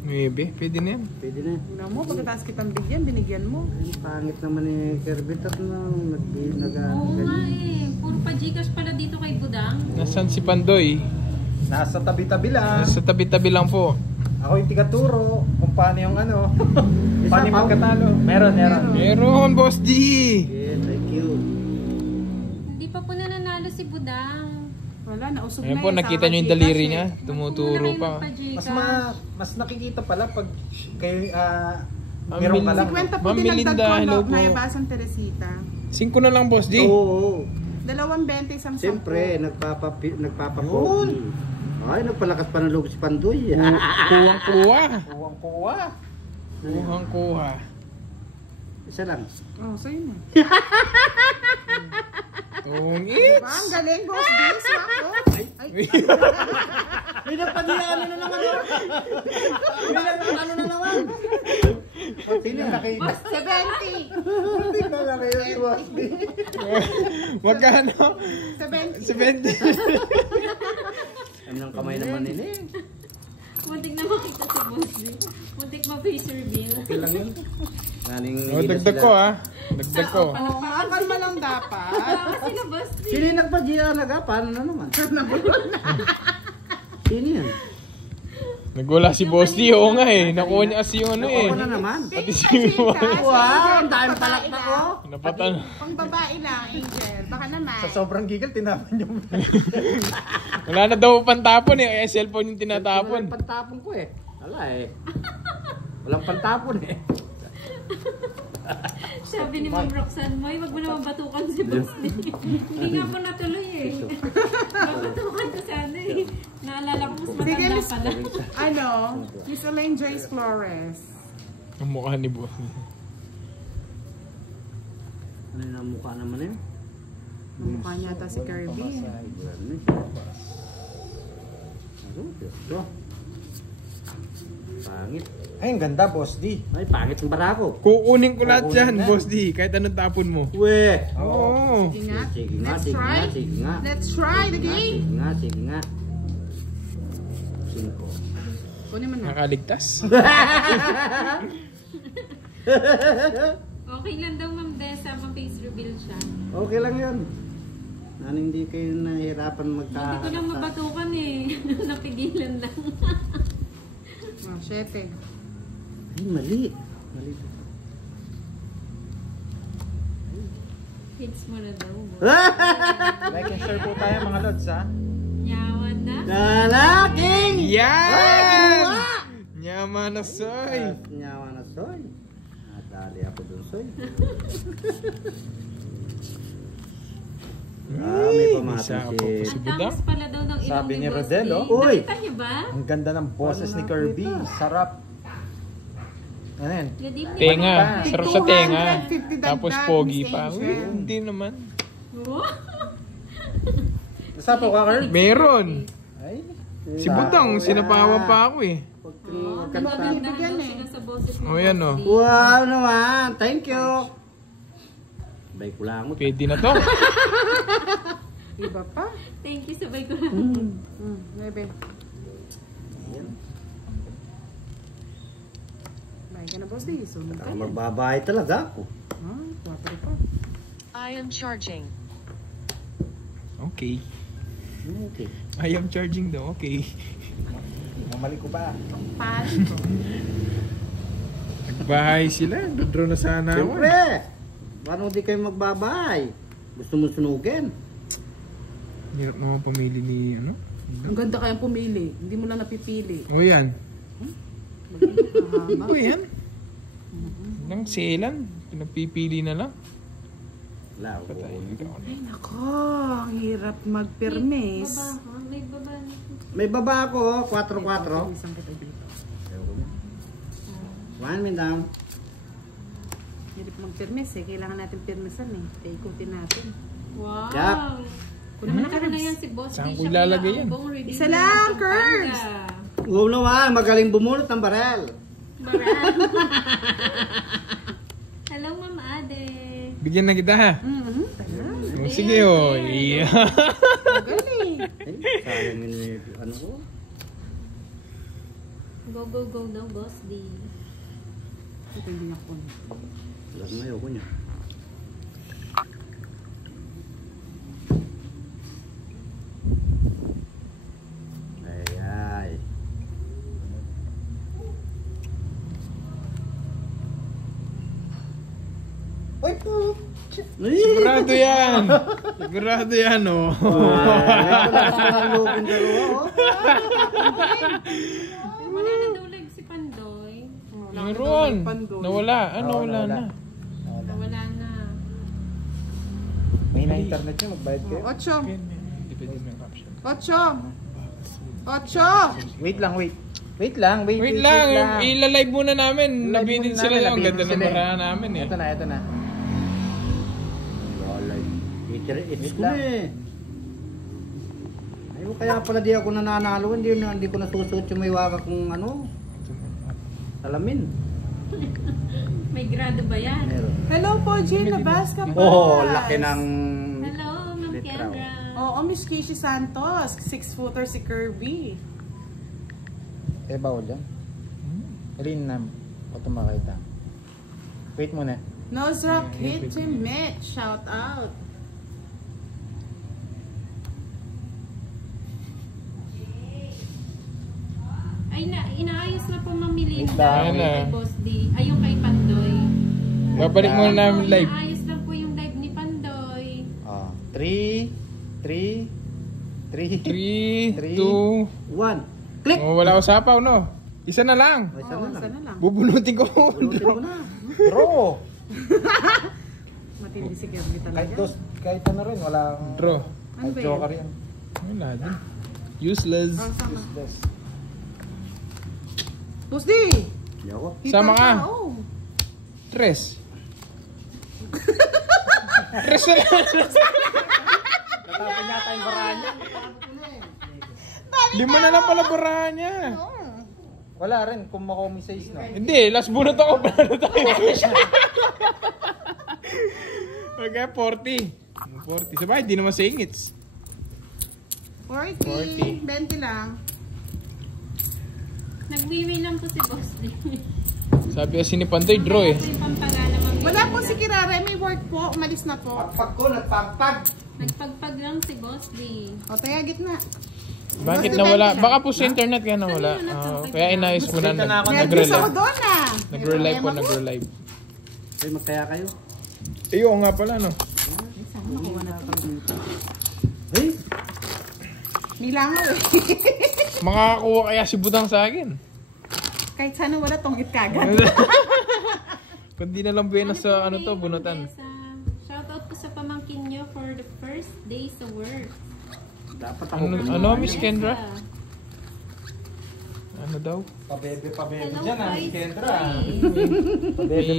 Maybe, pwede na yan. Pwede na. Una mo, pagkataas kitang bigyan, binigyan mo. Ang pangit naman ni Kirby. Tatlong Oo nga eh. Puro pa Gcash pala dito kay Budang. Nasaan si Pandoy? Nasa tabi-tabi lang. Nasa tabi-tabi lang po. Ako yung tigaturo kung paano yung ano. Isa Paano yung pa? magkatalo. Meron. Meron, Boss D! Yes, thank you. Hindi pa po nananalo si Budang. Wala, nausog Ayan na po, eh, sa nakita nyo yung Gcash daliri eh. niya. Tumuturo pa. Mas nakikita pala pag kayo Ang meron ka lang. 50 po Ma'am dinagdag Melinda, ko, hello no, po. Nayabasang Teresita. 5 na lang, Boss D. Oo. 2.20, isang 10. Siyempre, nagpapapogi. Ay, nagpalakas pa ng loob si Pandoy. Kuwang-kuwa. Kuwang-kuwa. Kuwang-kuwa. Isa lang. Oh, sa'yo na. Tungit. Diba? Ang galing, Boss D. Swak ko. Ay, May napadiyan na naman. May napadiyan na naman. Sino yung nakita? 70. Tingnan na kayo si Boss B. Magkano? 70. 70. Anong kamay naman nila eh. Muntik na makita si Boss D. Muntik ma-face reveal. Okay lang yun. Naning Oh, dagdag ko ah. Dagdag ko. Kalma lang dapat. Baka sila Boss D. Sino yung nagpa-GR paano na naman? Sino yan? Nagwala si Boss D. Oo nga eh. Nakuha niya kasi yung ano eh. Ako na naman. Pati si Wow, ang dami palakpak ko. Napatan. Pang babae lang, Angel. Baka naman. Sa sobrang gigil, tinapon yung... Wala na daw pantapon eh. Kaya cellphone yung tinatapon. Walang pantapon ko eh. Wala eh. Walang pantapon eh. Sabi ni Ma'am Roxanne, Moy, wag mo naman batukan si Boss D. Hindi nga po natuloy eh. Batukan ko sana eh. Naalala ko mas Sige, matanda Miss, pala. ano, Miss Elaine Joyce Flores. Ang mukha ni Boss D. Ano yung mukha naman eh? Mukha niya ata si Kirby. Pangit. Ay, ang ganda, Boss D. Ay, pangit ng barako. Kukunin ko lahat Kukunin yan, na. Boss D. Kahit anong tapon mo. Weh! Oo. Sige nga. Sige nga, Let's sige try. nga, sige nga. Let's try the game. Sige nga, sige nga. 5. Kunin mo na. Nakaligtas. Okay lang daw Ma'am Desa, ma-face reveal siya. Okay lang yun. Nang hindi kayo nahihirapan Hindi ko lang mabatukan eh. Napigilan lang. Oh, 7. Ay, mali. Mali. Hits mo na daw. Like and share po tayo mga lods, ha? Yawan na. Lalaking! Yan! Nyama na soy. Nyawa na soy. Nadali ako dun soy. May pamatas Isa si... po po si Ang Budang. tamis pala daw ng ilong Sabi ni Boss Rodel, D. oh. Uy! Nakita niyo ba? Ang ganda ng boses ni Kirby. Sarap. Ano yan? Good evening. Tenga. Sarap sa tenga. 250 dagdag, Tapos pogi Miss pa. Angel. Uy, hindi naman. Oh. Nasa po ka, Kirby? Meron. Ay. Si Budang, sinapawa pa ako eh. Oh, Kanta. nababandahan daw sila sa boses mo. Oh, yan, oh. Boss D. Wow naman! Thank you! Bay kulangot. Pwede na to. Iba pa. Thank you, sabay ko lang. 9. Bye ka na, Boss D. Sunod ka. Magbabahay talaga ako. Ah, 4 pa. I am charging. Okay. Okay. I am charging daw. Okay. Mamali ko ba? Pali ko. Nagbahay sila. Dodraw na sana ako. Siyempre! Paano di kayo magbabahay? Gusto mo sunugin? Hirap naman pumili ni ano. Ang ganda kayang pumili. Hindi mo lang napipili. O yan. Mahaba. O yan. Nang selan. Pinapipili na lang. Wala ako. Ay, nako. Ang hirap mag-permis. Baba, ha? May baba. May baba ako, 4-4. Isang kita dito. 1 min down. Hirap mag-permis eh. Kailangan natin permisan eh. Kaya ikutin natin. Wow. Jack. Kunin mo na, Ano na Curbs. yan si Boss D? Saan ko Siya ilalagay kaya yan? ang buong redeem Isa ng lang, Pampanga. Curbs. Oo naman, magaling bumulot ng barel. Baran. Hello, Ma'am Ade. Bigyan na kita ha. Tagal. O, sige o. Yeah. Galing. Ay, sayang yun yung ano ko. Go, go, go daw, Boss D. Ito hindi ako. Alam mo, ayoko niya. Ay. Uy, po! Sigurado yan. Sigurado yan o. Wala na daw leg si Pandoy. Meron. Nawala. Ano, wala na. Wala na. May na-internet yun, magbayad kayo. 8. Hindi pwede may caption. 8. Wait lang, wait. Wait lang, wait. Wait lang. Ilalive muna namin. Live Nabitin muna sila namin, yung ang ganda nabitin ng sila eh. barahan namin eh. Ito na, ito na. It's ko na eh. Ayaw, kaya pala di ako nananalo. Hindi ko nasusuot yung may waka kong ano. Salamin. May grado ba yan? Meron. Hello po, Jean Nabas ka pa. Oh, laki ng... Hello, Ma'am Litra. Kendra. Oo, Miss Casey Santos. 6-footer si Kirby. bawal yan. Rin na. O tumakita. Wait muna. Nozrak Hitchimit, shout out. Ay, inaayos na po mamili Wait na lang. kay Boss D. Ay, yung kay Pandoy. Babalik muna namin live. Inaayos lang po yung live ni Pandoy. 3, 3, 2, 1. Click! oh, wala usapaw, no? Isa na lang. Isa na lang. Bubunutin ko. Pulutin mo na. Draw. Matindi si Kirby Kahit ano rin, walang... Draw. Ano ba joker yan. Wala din. Useless. Useless. Boss D! Hindi ako. Sama ka. Oh. Tres. Tres na lang. Natapin yata yung barahan niya. 5 na lang pala barahan niya. Wala rin, kung makomi-size na. Hindi, last bunot ako. Panalo tayo. Okay, 40. Sabay, di naman singits. 40. 20 lang. Nag-win lang po si Boss D. Sabi kasi ni Pandoy, draw eh. Ito yung pampagana mamili. Wala po si Kirara, may work po. Umalis na po. Pagpag ko, nagpagpag. Nagpagpag lang si Boss D. O, tayo gitna. Bakit nawala? Baka po sa internet kaya nawala. Kaya inayos ko na. Nag-juice ako Nagre-live. doon ah. Nagre-live po, nagre-live. Ay, magkaya kayo. Eh, oo nga pala, no? Sana makuha na to. Hey! Nilangaw eh. Makakakuha kaya si Budang sa akin. Kahit sana wala tonggit kagad. Kundi na lang buena sa ano to, bunutan. Shoutout po sa pamangkin nyo for the first day sa work. Dapat ako. Ano, Miss Kendra? Ano daw? Pabebe Hello dyan ah, guys. Kendra. Bye.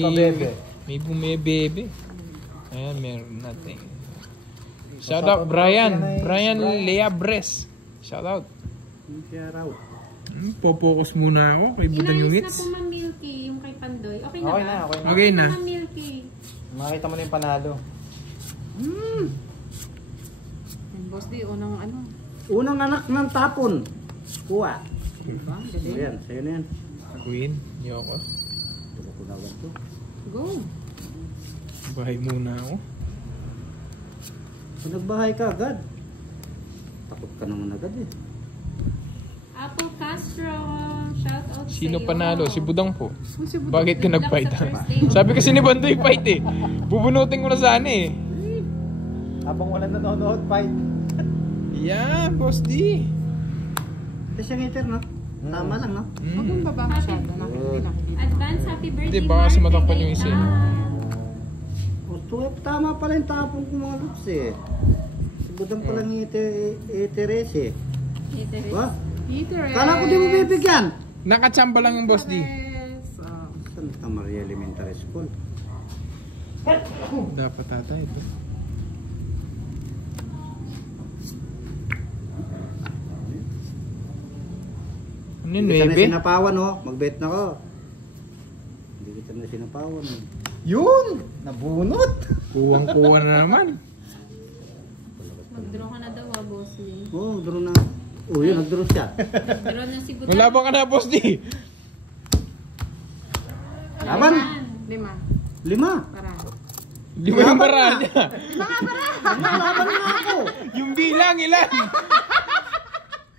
Pabebe. May bumebebe. Ayan, meron natin. Shoutout Brian. Brian Leabres. Shoutout. Share out. Popokus muna ako kay Budang yung Inayos na hits. po Ma'am Milky, yung kay Pandoy. Okay na Okay ba? na, okay na. Okay na. Ma'am Milky. Makita mo na yung panalo. Boss D, unang ano. Unang anak ng tapon. Kuha. Diba? Galing. Ayan, sa'yo na yan. Queen, Yoko. Tulo ko na lang to. Go. Bahay muna ako. Kung nagbahay ka agad. Takot ka naman agad eh. Apple Castro, shoutout sa Sino iyo. panalo? Si Budang po. Si Budang. Bakit ka Good luck nag-fight? sa first day. Sabi kasi ni Bandoy fight eh. Bubunutin ko na sana eh. Habang wala nanonood, fight. Yan, Boss D. Ito siyang hater, no? Tama lang, no? Huwag mong baba masyado. Nakikita. Advance happy birthday, Hindi, baka kasi Mark. matakpan yung isa. O, tama pala yung tapon ko mga lops eh. Si Budang palang iteres eh. Ba? Peter. Kala ko di mo bibigyan. Nakatsamba lang yung Boss D. Santa Maria Elementary School. Dapat ata ito. Ano yun, Hindi kita na 9? sinapawan, oh. Mag-bet na ko. Hindi kita na sinapawan. Eh. Yun! Nabunot! Kuwang-kuwa na naman. Mag-draw ka na daw, Boss D. Oh, draw na. Oh, yun, nag-draw siya. Draw na si Budang. Wala ba ka na, Boss D? Laban! 5. 5. Para. Di ba yung bara niya? Laban na ako. Yung bilang, ilan?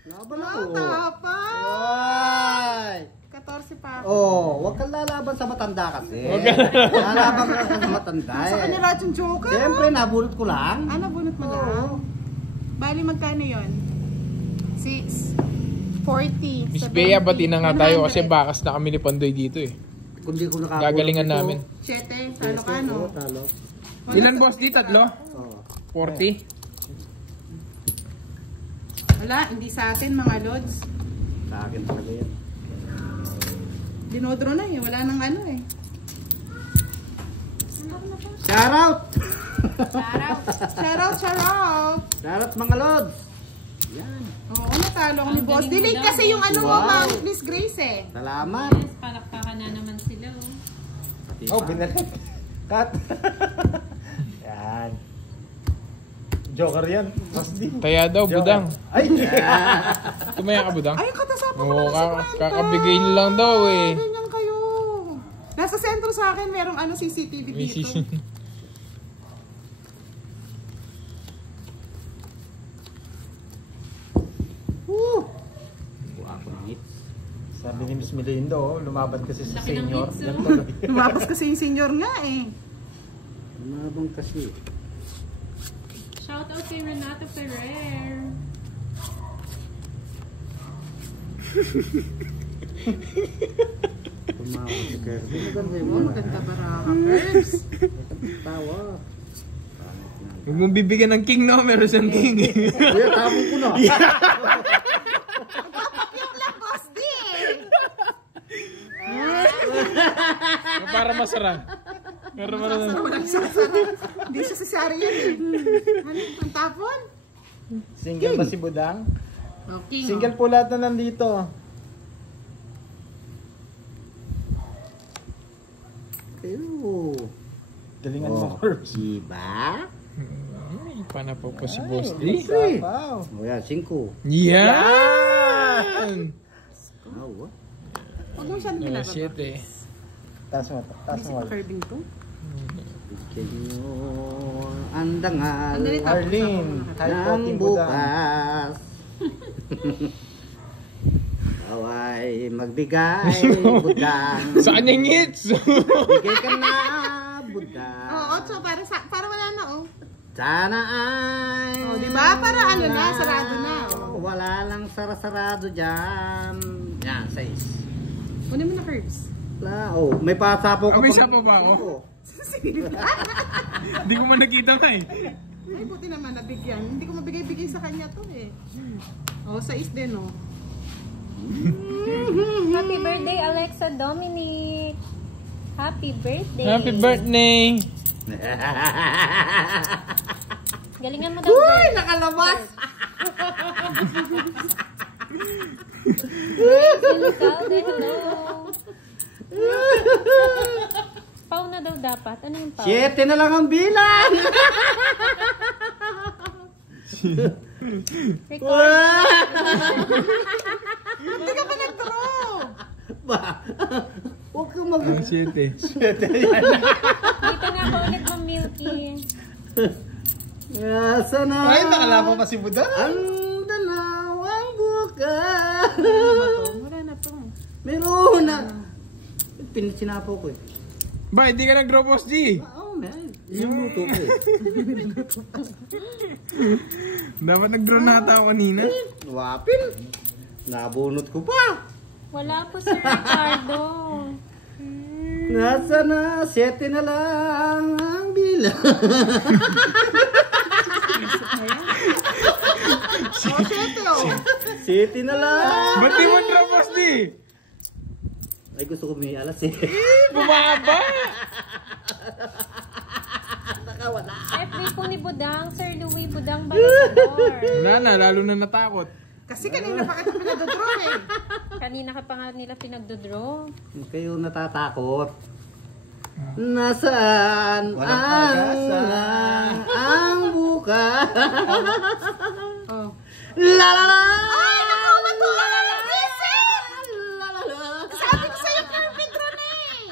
Laban ako. Tapa. Ay! 14 pa. Oh, wag kang lalaban sa matanda kasi. Wag ka Lalaban ka sa matanda Sa eh. kanila yung joker. Siyempre, nabulot ko lang. Ano, bunot mo lang? Bali, magkano yun? 6. 40. Miss 70, Bea, bati na nga tayo kasi 100. bakas na kami ni Pandoy dito eh. Kung di ko nakabulot Gagalingan ito, namin. 7. Talo ka, no? Oo, talo. Ilan, Boss D? 3? Oo. 40? Wala, hindi sa atin mga lods. Sa akin talaga yan. Dinodro na eh. Wala nang ano eh. Shout out! Shoutout. Shoutout. Shout out mga lods! Yan. Oo, natalo ko ni Ang Boss. galing mo Delete daw. kasi yung ano mo, Wow. Ma'am Miss Grace eh. Salamat! Yes, palakpakan na naman sila. Oh. Oh, binalik. Cut. Yan. Joker yan. Taya daw, budang. Ay! Tumaya ka, budang? Ay, katasapan Oo, mo na si kakabigay lang daw eh. Ganyan kayo. Nasa sentro sa akin, merong CCTV May dito. Sabi ni Miss Melindo, lumaban kasi sa Laki ng senior. hits, Yan oh. tuloy. Lumabas kasi yung senior nga eh. Mabang kasi. Shout out kay Renato Ferrer. Tumawa si Kirby. Maganda yung Oh, mga. maganda baraka, Curbs. Tawa. Huwag mong bibigyan ng king, no? Meron siyang king. Kuya, tapon ko na. Yung lang, boss D eh. Para masara. Para masara. Walang sasara. Hindi siya sasari yan eh. Ano, ang tapon? Single ba si Budang? Okay. Single po lahat na nandito. Pero, Galingan mo, Curbs. diba? Paano po si Boss D? Wow. O yan, 5. Yan! Awa. Huwag mo siya No, pinababa. 7. Taas mo. Hindi si Curbing to. Bigyan nyo ang dangal Ang dali tapos. Arlene, kahit po ng King Budang. bukas. Away, magbigay, budang. Sa kanyang hits! Bigay ka na, budang. Oo, so para wala na oh. Sana ay... Oh, di ba? Para ano na, sarado na. Oh. Wala lang sarado dyan. Yan, 6. Kunin mo na, Curbs. Oh, may pasapo ka May pang- sapo ba ako? Oo. Hindi ko man nakita ka eh. Ay, buti naman nabigyan. Hindi ko mabigay-bigay sa kanya to eh. Oh, 6 din oh. Happy birthday, Alexa Dominic. Happy birthday. Happy birthday! Galingan mo daw. Uy, nakalabas! Hello. Pau na daw dapat. Ano yung pau? 7 na lang ang bilang! Record. Hindi ka pa nag-draw! Ba? Huwag kang mag... 7. Dito na ako ulit ng Milky. Sana... Ay, nakalaban pa si Budang. Ang dalawang bukas. Wala na to. Meron na. Sinapo ko eh. Ba, hindi ka nag-draw, Boss D? Oo, man. Yung luto ko eh. Dapat nag-draw na ata ako kanina. Wapin. Nabunot ko pa. Wala po si Ricardo. Nasa na, 7 na lang ang bilang. Oh, 7 oh. 7 na lang. Ba't di mo draw, Boss D? Ay, gusto ko may alas eh. Bumaba! FB po ni Budang, Sir Louis Budang Balasador. Wala na, lalo na natakot. Kasi kanina pa kita pinag-draw eh. Kanina ka pa nga nila pinagdodraw. Kayo natatakot. Nasaan Walang ang pag-asa. ang bukas? Oh. La la la! Ay, naku, matuwa na lang, Vincent! La la la! Sabi ko sa'yo, Kirby, draw na eh.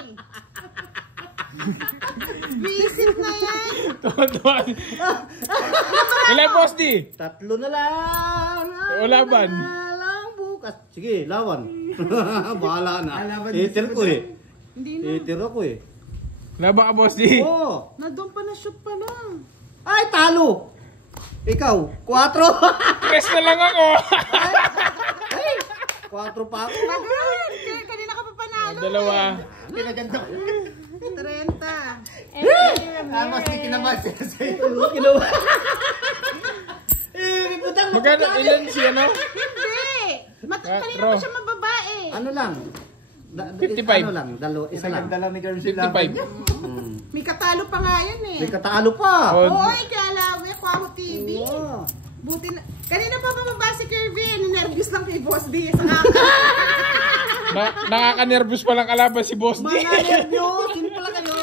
Visit na yan. Tuwa-tuwa. Wala, Boss D? 3 na lang. O, laban? Lang bukas. Sige, lawan. Bahala na. Laban Eater ko eh. Hindi na. Eater ako eh. Laba ka, Boss D? Oo. Nandun pa na shoot pa lang. Ay, talo. Ikaw, 4. Press na lang ako. Ay, 4 pa ako. Agad! Kanina ka pa panalo. Dalawa. Pinaganda ko. 30. Mas di kinabas siya sa'yo. Ay, ginawa. Eh, putang Magkano, ilan si ano? Hindi! Kanina Quatro. pa siya mababae. Ano lang? 55. Ano lang? Isa lang. Pinaganda lang ni Curbs yung 55. laban niya. May katalo pa nga yan eh. May katalo pa. Oh, Oy, Kalawe, Kwaho TV. Oo. Buti na. Kanina pa bumaba si Kirby. Nervous lang kay Boss D. Sa nakaka-nervous palang kalaban si Boss D. Mga nervyos, yun pala kayo.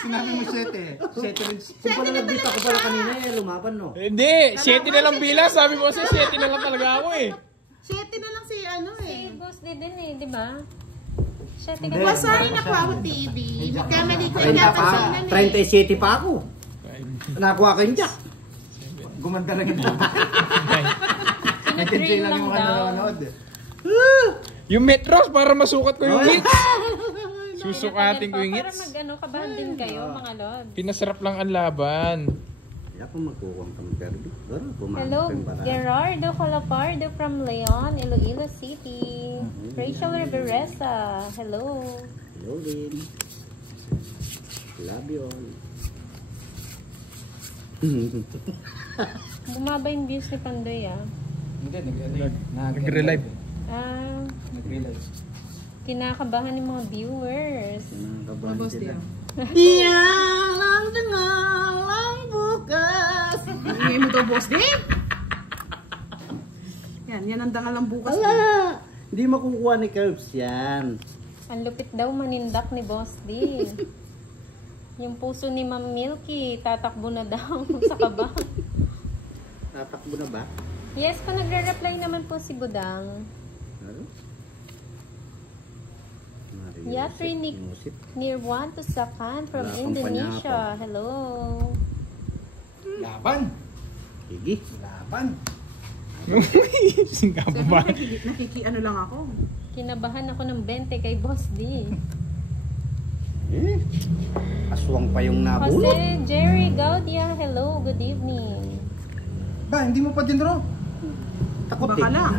Sinabi mo 7. 7 rin. Kung pala nagbita ko pala kanina eh, lumaban no. Hindi, 7 na lang bilang. Sabi mo kasi 7 na lang talaga ako eh. 7 na lang si ano Si eh. Boss D din eh, di ba? Siya, tika Hindi. Oh, sorry na Kwawa TV. Magkamali ko. 30 Hindi pa, napansinan eh. 37 pa ako. Nakuha ko yung jack. Gumanda lang yung Sinadrill lang daw. Yung Metros para masukat ko yung hits. Susukatin ko yung Para hits. mag-ano, kabahan din kayo, mga lord. Pinasarap lang ang laban. Kaya kung magkukuha ka ng perdi. Hello, Gerardo Colapardo from Leon, Iloilo City. Rachel Riveresa, hello. Hello din. Love you all. Bumaba yung views ni Pandoy ah. Hindi, Nag-relive. Ah, Nag-relive. kinakabahan ng mga viewers. Nakabahan sila. Diyalang dangalang bukas. Ingay mo daw, Boss D? Yan ang dangalang bukas. Ala! Hindi makukuha ni Curbs yan. Ang lupit daw manindak ni Boss D. Yung puso ni Ma'am Milky, tatakbo na daw sa kaba. Tatakbo na ba? Yes, pa nagre-reply naman po si Budang. Ano? Yatrinik Musip. near One to Sakan from Wala akong Indonesia. Hello. Laban. Sige. Laban. Singkabo ba? Nakikiano lang ako. Kinabahan ako ng 20 kay Boss D. Aswang pa yung nabulot. Jose Jerry Gaudia, hello, good evening. Ba, hindi mo pa din raw. Takot Baka eh. lang.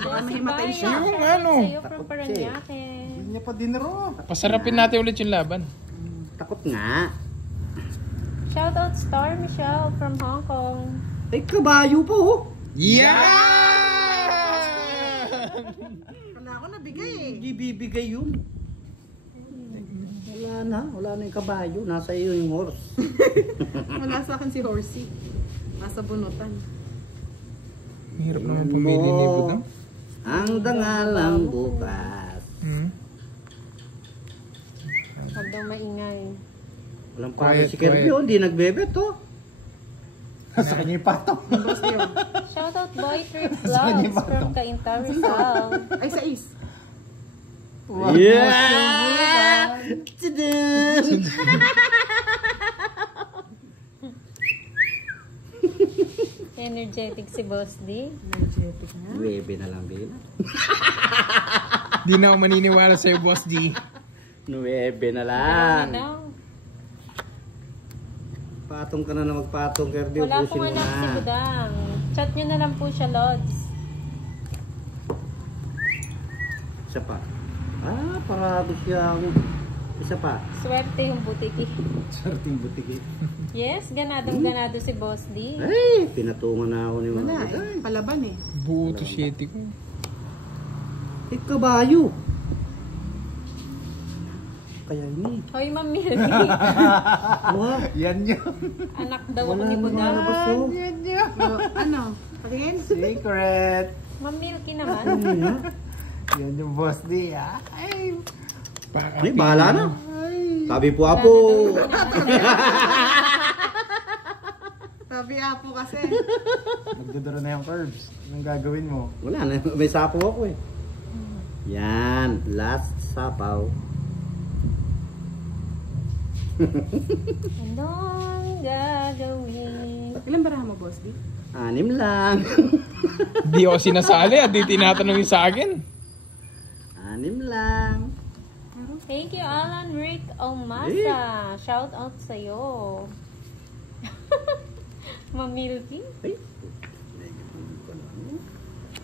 Baka mahimatay siya. Yung ano. Sa'yo from Paranaque. Hindi niya pa din raw. Pasarapin natin ulit yung laban. Takot nga. Shoutout Star Michelle from Hong Kong. Ay, kabayo po oh. Yeah! Wala ako nabigay eh. Hindi bibigay yun. Wala na yung kabayo. Nasa iyo yung horse. Wala sa akin si Horsey. Nasa bunutan. Hirap naman pumili ni Budang. Ang dangalang bukas. Huwag daw maingay. Walang pala Quiet, si Kirby quiet. oh. Hindi nagbebet oh. Sa kanya yung pato. Boss D oh. Shoutout Boy Trip Vlogs from Cainta Rizal. Ay, sa is. Yeah! Tadaan! Energetic si Boss D. Energetic na. Webe na lang din. Di na ako maniniwala sa'yo, Boss D. 9 na lang. Marami daw. Patong ka na magpatong, Kirby. Wala Ubusin pong mo anak si na. Budang. Chat nyo na lang po siya, Lods. Isa pa. Parado siya. Isa pa. Swerte yung butiki. Sarting butiki. Yes, ganadong-ganado si Boss D. Ay, pinatungan na ako ni Wala mga. eh. Palaban eh. Buo to shitty ko. Kabayo. Kaya ini. Hoy, Ma'am Milky. Wah, Yan yun. Anak daw ako wala ni na Budang. malabas oh. Yan yun. Oh, ano? Patingin? Secret. Ma'am Milky naman. Yan yung Boss D ah. Ay. Ay, bahala na. Sabi po apo. Sabi Apo kasi. Nagdodoro na yung curves. Anong gagawin mo? Wala na, may sapaw ako eh. Yan, last sapaw. Anong gagawin? Ilan baraha mo, Boss D? 6 lang. Di ako sinasali at di tinatanong sa akin. 6 lang. Thank you, Alan Rick Omasa. Shout out sa'yo. Ma'am Milky. Ay,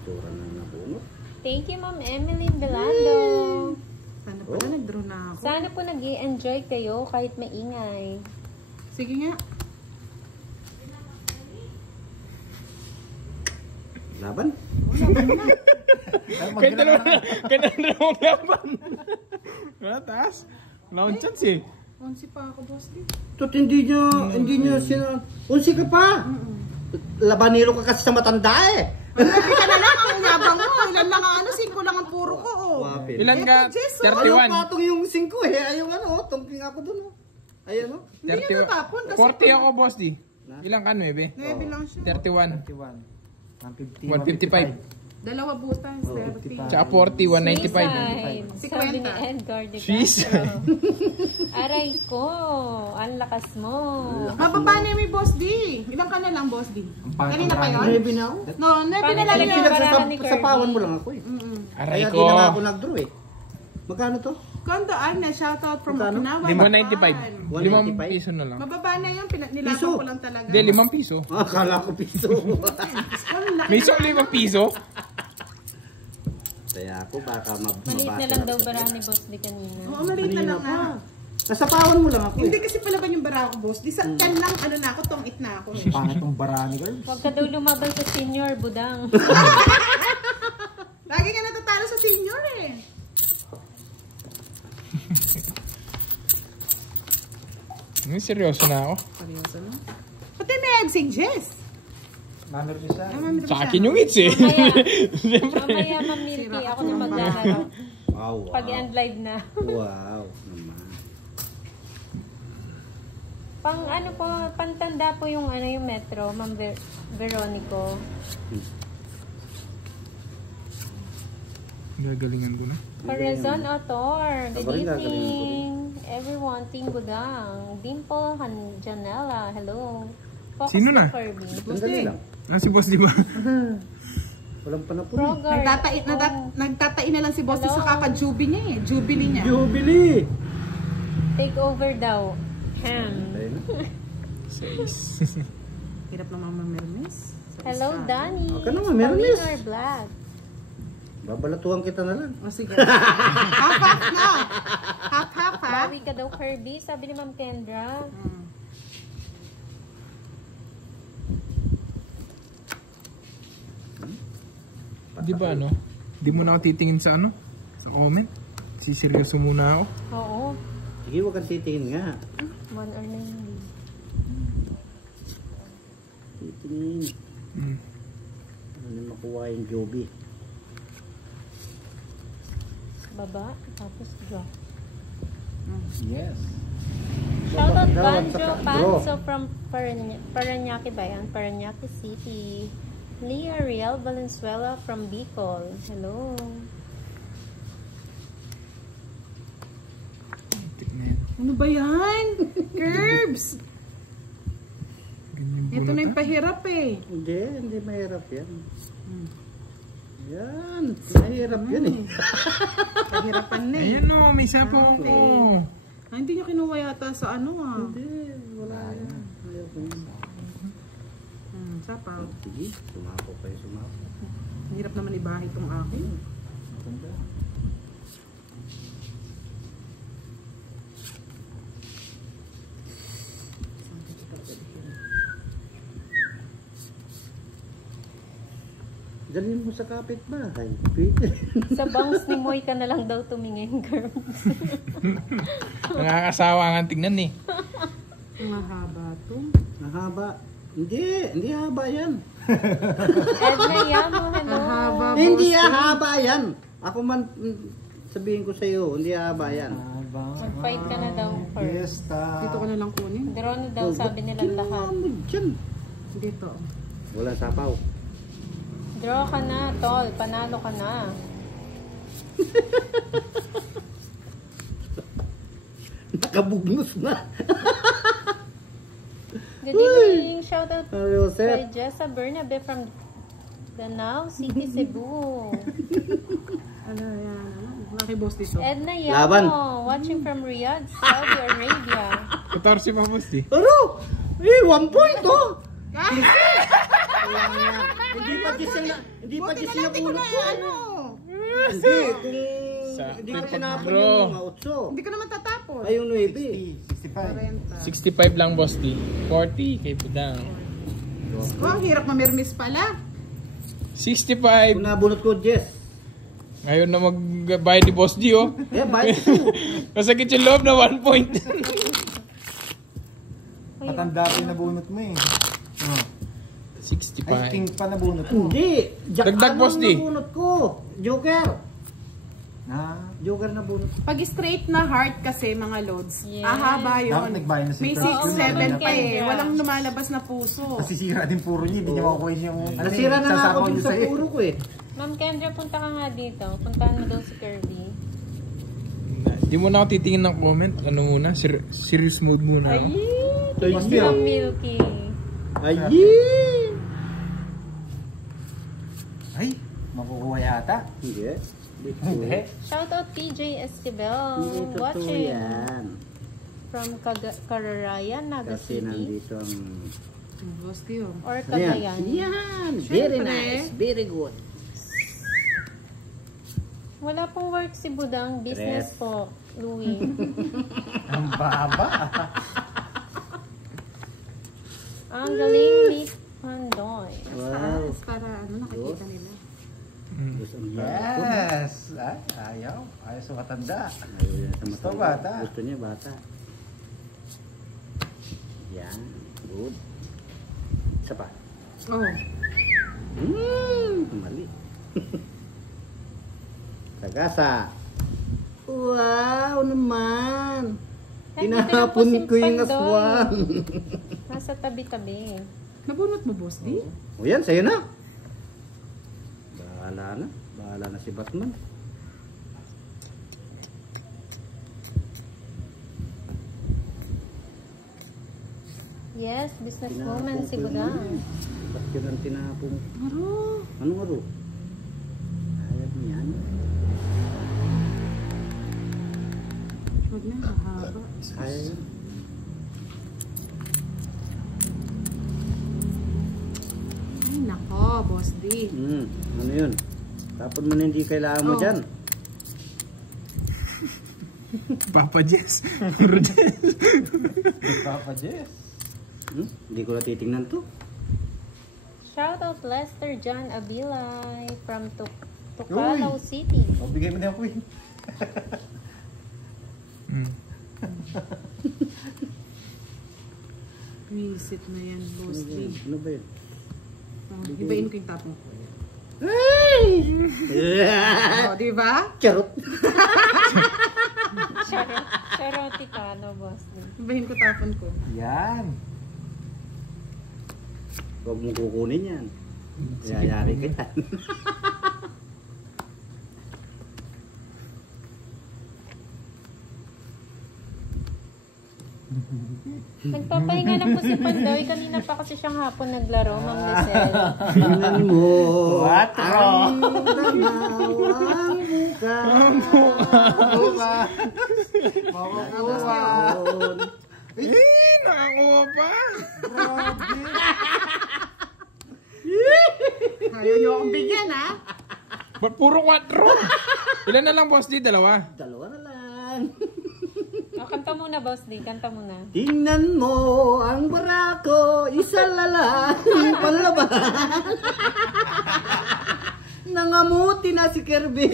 tura na nabungot. Thank you, Ma'am Emily Belando. Sana pala nag-draw na ako. Sana po nag-i-enjoy kayo kahit maingay. Sige nga. Laban? Kaya na ang laban. Wala, taas. Wala akong chance eh. 11 pa ako, Boss D. Tot hindi niya sina... Unsi ka pa! Labanero ka kasi sa matanda eh! Sabi ka na lang, ang yabang mo. Ilan lang ang 5 lang ang puro ko. Oh. Wapi Ilan ka? Jess, 31. Patong yung 5 eh. Ayong ano, tongking ako dun. Ayan o. Hindi niya natapon. Kasi 40 ako, boss di. Ilang ka, 9? 9 lang siya. 31. 150. 155. Dalawa butas, 30. Tsaka 40, 195. Sabi ni Edgar de Jeez. Castro. Aray ko, ang lakas mo. Mababa na yung Boss D. Ilang ka na lang, Boss D? Kanina pa yun? 9 na ako. No, 9 na lang Paano yun. talaga? Sa pawan mo lang ako eh. Aray Kaya ko. di na nga ako nag-draw eh. Magkano to? Kandaan na, shoutout from Magkano? Okinawa. 595. 5 piso na lang. Mababa na yun, nilaban Piso? ko lang talaga. Hindi, 5 piso. Akala ko piso. May isang 5 piso? Kaya ako baka Maliit na lang daw bara ni Boss di kanina. Oo, maliit na lang nga. Nasa pawan mo lang ako Hindi eh. kasi palaban yung bara ko, Boss. Di sa 10 lang, ano na ako, tong-it na ako. Pangit tong barani, girl. Huwag ka daw lumaban sa senior, budang. Lagi ka natatalo sa senior eh. Seryoso na ako. Seryoso na? Pati may agsing Jess. Mamir ko siya. Sa akin yung hits eh. Mamaya mamilki ako na maglalaro. Wow, wow. Pag end live na. Wow naman. Pang ano po, pantanda po yung ano yung metro, Ma'am Veronico. Gagalingan ko na. Corazon Autor, good Kabarin, evening. Everyone, Team Budang. Dimple Janela, hello. Focus Sino na? Kirby. Sandali lang. Si boss di ba? Walang panapon. Progar. Nagtatain na lang si Boss Hello? sa kaka-jubilee niya eh. Jubilee niya. Jubilee! Take over daw. Ham. Ayun na. 6. Hirap na Mama Mermis. Hello, Danny. Okay naman, meron miss. Paulina Black. Babalatuhan kita na lang. O sige. Half-half na. Half-half ha. Bawi ka daw, Kirby. Sabi ni Ma'am Kendra. Di ba ano? Di mo na ako titingin sa ano? Sa comment? Siseryoso muna ako. Oo. Sige, huwag kang titingin nga. 1 or 9. Titingin. Ano makuha yung Joby? Baba. Tapos drop. Yes. Shoutout Draw, Banjo saka Panso from Parañaque ba yan? Parañaque City. Leah Riel Valenzuela from Bicol. Hello. Ano ba yan? Curbs! Ito na yung pahirap eh. Hindi mahirap yan. Yan, mahirap yan eh. Pahirapan na eh. Ayan o, may sapo ako. Ah, hindi nyo kinuha yata sa ano ah. Hindi, wala yan. Ayaw ko yan. Sapaw. Sige, sumapo kayo, sumapo. Hirap naman ibahay itong akin. Dalhin mo sa kapitbahay. Pwede. Sa bangs ni Moy ka na lang daw tumingin, girl. Nakakasawa nga tingnan eh. Ang haba to. Mahaba. Hindi haba yan. Edna Yamo, hello. Haba. Hindi haba yan. Ako man, sabihin ko sa iyo, hindi haba yan. Mag-fight ka na daw, first. Dito ko na lang kunin. Drone daw, sabi nila lahat. Ginawa mo dyan. Dito. Wala sapaw. Draw ka na, tol. Panalo ka na. Nakabugnos na. Good evening. Shoutout Hello, kay sir. Jessa Bernabe from Danao City, Cebu. Ano yan? Laki boss dito. Edna Laban. Yamo, watching from Riyadh, Saudi Arabia. 14 pa boss di. Ano? 1 point oh. Hindi pa Buti siya na lang di ko na ano. Hindi, kung Sa hindi ko pag- tinapon bro. yung mga 8. Hindi ko naman tatapon. Ay, yung 9. 65. 65 lang boss di. 40 kay Budang. Oh, ang hirap mamirmis pala. 65. Kung nabunot ko, Jess. Ngayon na magbayad ni boss di oh. Eh, bayad ko. Masakit yung loob na 1 point. Matanda pa yung nabunot mo eh. Oh. 65. Ay, king pa nabunot mo. Hindi. Dagdag, boss, di. Nabunot ko. Joker. Joker na bunot. Pag straight na heart kasi mga loads, Yes. ahaba Dapat yun. nagbayad na si May Kirby. 6-7 pa eh. Kendra. Walang lumalabas na puso. Nasisira din puro niya, hindi niya makukuha yung... Nasira na nga ako sasapaw dun niya sa sa'yo. puro ko eh. Ma'am Kendra, punta ka nga dito. Puntahan mo daw si Kirby. Di mo na ako titingin ng comment. Ano muna? Serious mode muna. Ay! Ay, Gusto yeah. ng Milky. Ay! Ay, makukuha yata. Hindi. Hindi. Shoutout PJ Estibel. Hindi totoo Watching yan. from Cararayan, Naga Kasi City. nandito ang... Boss Dio. Or Ayan. Cagayan. Yan! Very Siyempre. nice. Very good. Wala pong work si Budang. Business Tres. po, Louie. Ang baba. Ang galing ni Pandoy. Wow. Para nakikita nila. Gusto ang Yes. Ay, ayaw. Ayaw sa matanda. Ayun, sa Gusto mata. bata. Gusto niya bata. Yan. Good. Isa pa. Oh. Mali. Sagasa. Wow naman. Tinahapon ko yung aswang. Nasa tabi-tabi. Nabunot mo, Boss D? O yan, sa'yo na. Bahala na. Bahala na si Batman. Yes, businesswoman si Budang. Ba't yun ang tinapong? Aro. Anong aro? Ayaw mo yan. Huwag na, mahaba. Ayaw yan. Ay, nako, Boss D. Ano yun? Tapon mo na hindi kailangan mo Oh. dyan. Papa Jess. Puro Jess. Papa Jess. Hindi ko na titingnan to. Shoutout Lester John Abilay from Tucalaw City. O, bigay mo na yung queen. Visit na yan, Boss D. Ano ba yun? Ibayin ko yung tapong ko. Yeah. Oh, di ba? Charot. Charoticano, boss. Ibayin ko tapon ko. Yan. Huwag mo kukunin yan. Yayari ka yan. Nagpapahinga na po si Pandoy. Kanina pa kasi siyang hapon naglaro, Ma'am Lizelle. Tingnan mo. Quatro. Ang danaw, ang buka. Buka. Makukuha. Eh, nakakuha pa. Ayaw niyo akong bigyan, ha? Ba't puro 4? Ilan na lang, boss D? Dalawa. Dalawa na lang. Kanta muna, boss D. Kanta muna. Tingnan mo ang barako, isa lalang palaban. Nangamuti na si Kirby.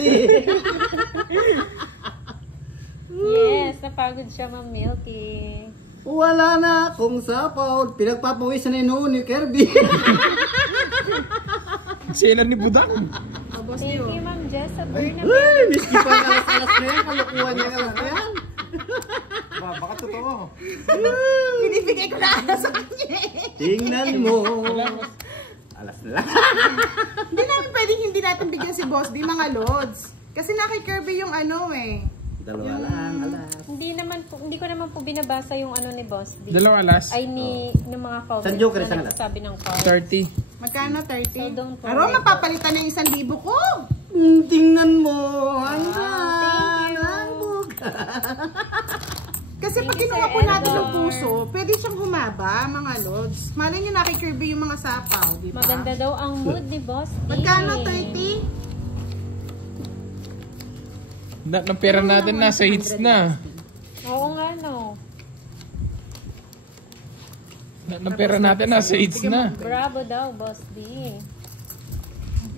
Yes, napagod siya, Ma'am Milky. Wala na akong sapaw. Pinagpapawisan na noon ni Kirby. Sila ni Budang. Oh, Boss Thank Dio. you, Ma'am Jess at Bernabé. Uy, miski pa ang alas-alas na yan. Kalukuhan niya alas na yan. Baka totoo. Binibigay ko na sa kanya. Tingnan mo. Alas na lang. Hindi namin pwedeng hindi natin bigyan si Boss D, mga lods. Kasi kay Kirby yung ano eh. Dalawa lang, alas. Hindi ko naman po binabasa yung ano ni Boss D. Dalawa last. Ay, ng mga comments San Joker, na saan nagsasabi ng card. 30. Magkano? 30? So, don't worry. Aro, mapapalitan na yung 1,000 ko. Tingnan mo. Ang thank you. ang buka. Kasi pag Thank you, kinuha Sir po natin Edgar. ng puso, pwede siyang humaba, mga lods. Malay nyo na kay Kirby yung mga sapaw, di ba? Maganda daw ang mood ni Boss D. Magkano? 30? Ng pera natin nasa hits na. Oo nga, no. Ng pera natin nasa hits na. Bravo daw, Boss D.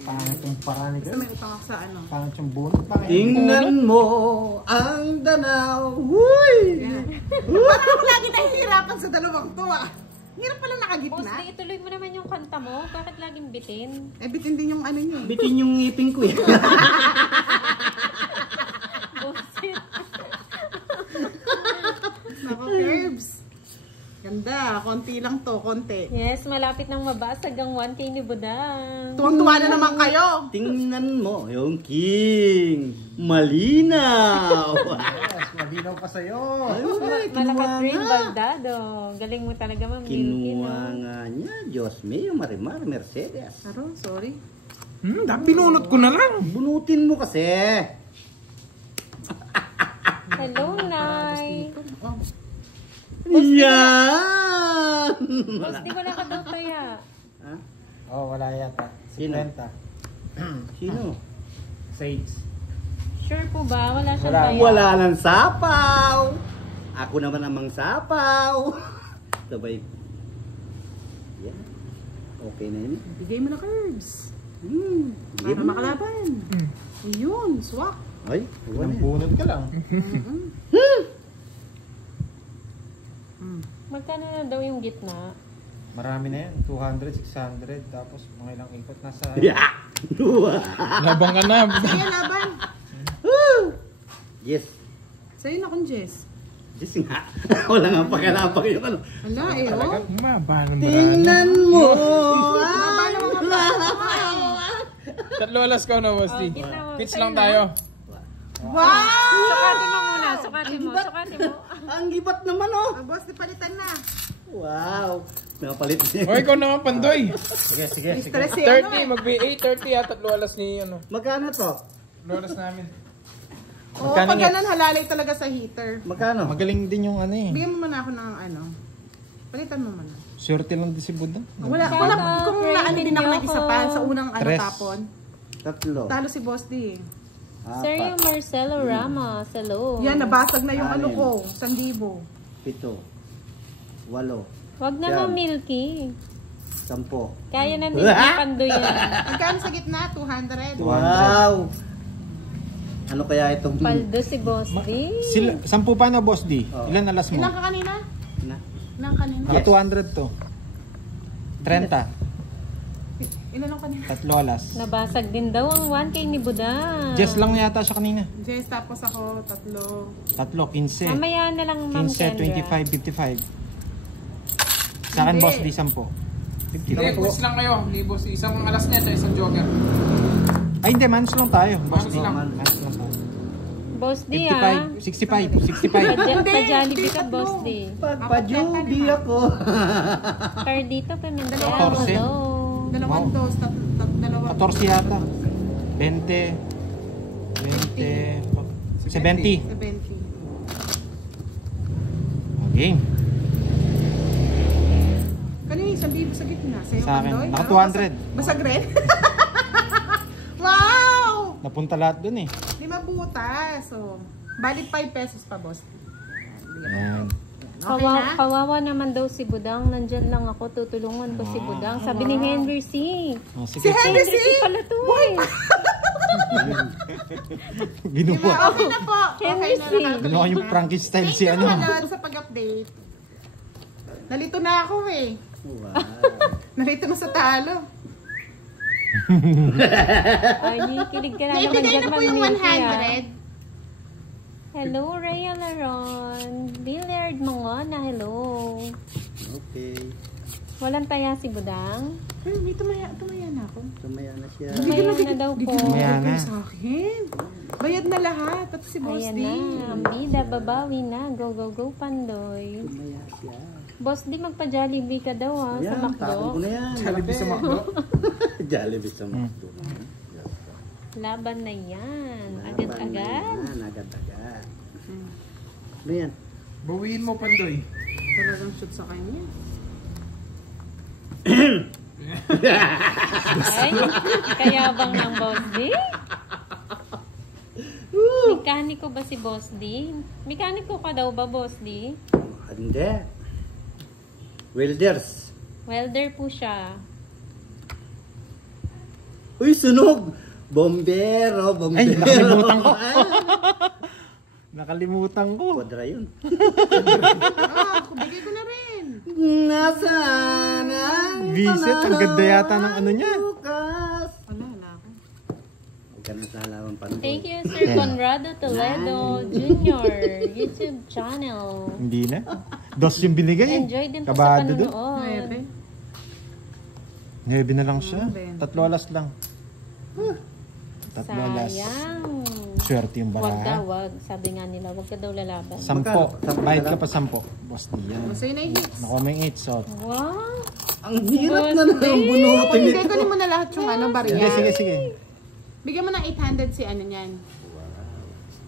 Pangit yung parani Basta ka. may utang ako sa ano. Pangit yung bunot. Pangit. Tingnan mo ang danaw. Uy! Parang ako lagi nahihirapan sa dalawang to ah. Hirap pala Boss nakagitna. D, ituloy mo naman yung kanta mo. Bakit laging bitin? Eh, bitin din yung ano niyo. Bitin yung ngipin ko yan. lang to, konti. Yes, malapit nang mabasag ang 1K ni Budang. Tuwang-tuwa na naman kayo. Tingnan mo, yung king. Malinaw. Yes, malinaw pa sa'yo. Malakas rin, Baldado. Galing mo talaga, Ma'am Milky, Kinuha no? nga niya, Diyos mío, Marimar, Mercedes. Aro, sorry. Binunot ko na lang. Bunutin mo kasi. Hello, Nay. Yan! Boss, di wala ka daw kaya. Ha? Oh, wala yata. Sino? 50. Sino? Sage. Sure po ba? Wala siyang Wala. kaya? Wala ng sapaw. Ako naman namang sapaw. Sabay. Yan. Okay na yun. Bigay mo na curbs. Sige Para mo. makalaban. Ayun, swak. Ay, wala. Nang bunot ka lang. Magkano na daw yung gitna? Marami na yan. 200, 600. Tapos mga ilang ikot. Nasa... Yeah! Labang ka na. Sige, laban. Yes. Sa'yo na kung Jess. Yes nga. Wala nga pakalapag yung ano. Hala, eh, oh. Maba ng marami. Tingnan mo. Tatlo alas ka na, Basti. gitna mo. Pitch Sa'yo lang na. tayo. Wow! Sukatin mo muna. Sukatin mo. Sukatin mo. Ang gibat naman oh. Ah, boss, di palitan na. Wow. Nakapalit niya. O, ikaw naman, Pandoy. Sige, sige, sige. Stress eh, ano 30, mag-BA 30 at tatlo alas ni, Magkano to? tatlo alas namin. Oo, Magkano pag nga? ganun, halalay talaga sa heater. Magkano? Magaling din yung ano eh. Bigyan mo muna ako ng ano. Palitan mo muna. Swerte lang din si Budang. Wala, Shout wala, out, kung Ray naano din ako Dinyoho. nag-isa pa sa unang ano Tres. tapon. Tatlo. Talo si Boss D. Sergio Apat. Marcelo Ramos. Hello. Yan, nabasag na yung ano Anim. ko. 1,000. 7. 8. Wag na, Yan. Ma'am Milky. 10. Kaya na ni Pandoy yan. Magkano sa gitna? 200. Wow! Ano kaya itong... Paldo si Boss D. Sila, 10 pa na, Boss D. Oh. Ilan alas mo? Ilan ka kanina? Na? Ilan kanina? Naka 200 to. 30. Ilan lang kanina? Tatlo alas. Nabasag din daw ang 1K ni Budang. Jess lang yata siya kanina. Jess, tapos ako, tatlo. Tatlo, 15. Mamaya na lang, Ma'am 15, Kendra. 25, 55. Sa akin, Hindi. Boss D, 10. 50 Hindi, lang po. quiz lang kayo. Libos, isang alas niya, tsaka isang joker. Ay, hindi. Manos lang tayo. Boss D. Manos lang. Manos lang tayo. Boss D, ah. 55, 65. Pa-Jollibee ka, Boss D. Pagpa-jubi ako. Cardito Pimentel. 14. Hello. Dalawang Wow. dos, dalawa. 14 yata. 20. 20. 70. 70. Game. Kanina, 1,000 sa gitna. Sa'yo, Sa akin, Pandoy? naka Ah, 200. Basag rin? Wow! Napunta lahat dun eh. 5 butas. So, bali 5 pesos pa, boss. Ayan. Okay na? Kawawa naman daw si Budang. Nandyan lang ako. Tutulungan ko si Budang. Sabi ni Henry C. Oh, Si sige. Henry C! pala to eh. Ginawa. Okay na po. Okay Henry na. C. Ginawa yung Frankenstein Thank si you, ano. mga lods, sa pag-update. Nalito na ako eh. Wow. Nalito na sa talo. Ay, kilig ka na naman Naibigay dyan, na po Ma'am yung Milky, ah. 100. Hello, Rhea Laron. Billard Mangona, hello. Okay. Walang taya si Budang. Ay, may tumaya na ako. Tumaya na siya. Mayroon na daw po. Maya na. Sa akin. Bayad na lahat. At si Boss Ayan D. na. Bida, babawi na. Go, go, go, Pandoy. Tumaya siya. Boss D, magpa-Jollibee ka daw ha, sa Yan, tapon ko McDo. na yan. Jollibee sa McDo. Jollibee sa McDo. Laban na yan. Agad-agad. Yan, agad-agad. Ano yan? Bawiin mo, Pandoy. Talagang shoot sa kanya. Ay, kayabang ng Boss D. Mekaniko ba si Boss D? Mekaniko ka daw ba, Boss D? Hindi. Welders. Welder po siya. Uy, sunog! Bombero, bombero. Ay, nakalimutan ko. Nakalimutan ko. Kwadra yun. Ah, bigay ko na rin. Nasaan ang Visit, ang ganda yata ng ano niya. Bukas. Wala ako. Huwag ka na salaman pa. Thank you, Sir Conrado Toledo Jr. YouTube channel. Hindi na. Dos yung binigay. Enjoy din po sa Kabado doon. panonood. 9 na lang siya. 9. 3 alas lang. 3 alas. Sayang. Swerte yung Wag daw, baraha. wag. Sabi nga nila, wag ka daw lalaban. 10. Bayad ka pa 10. Boss di yan. Masaya na yung hits. Nakuha mo yung 8. So, Wow! Ang hirap na lang bunutin Kung hindi, ito. kunin mo na lahat yung barya. sige. Bigyan mo ng 800 si ano niyan.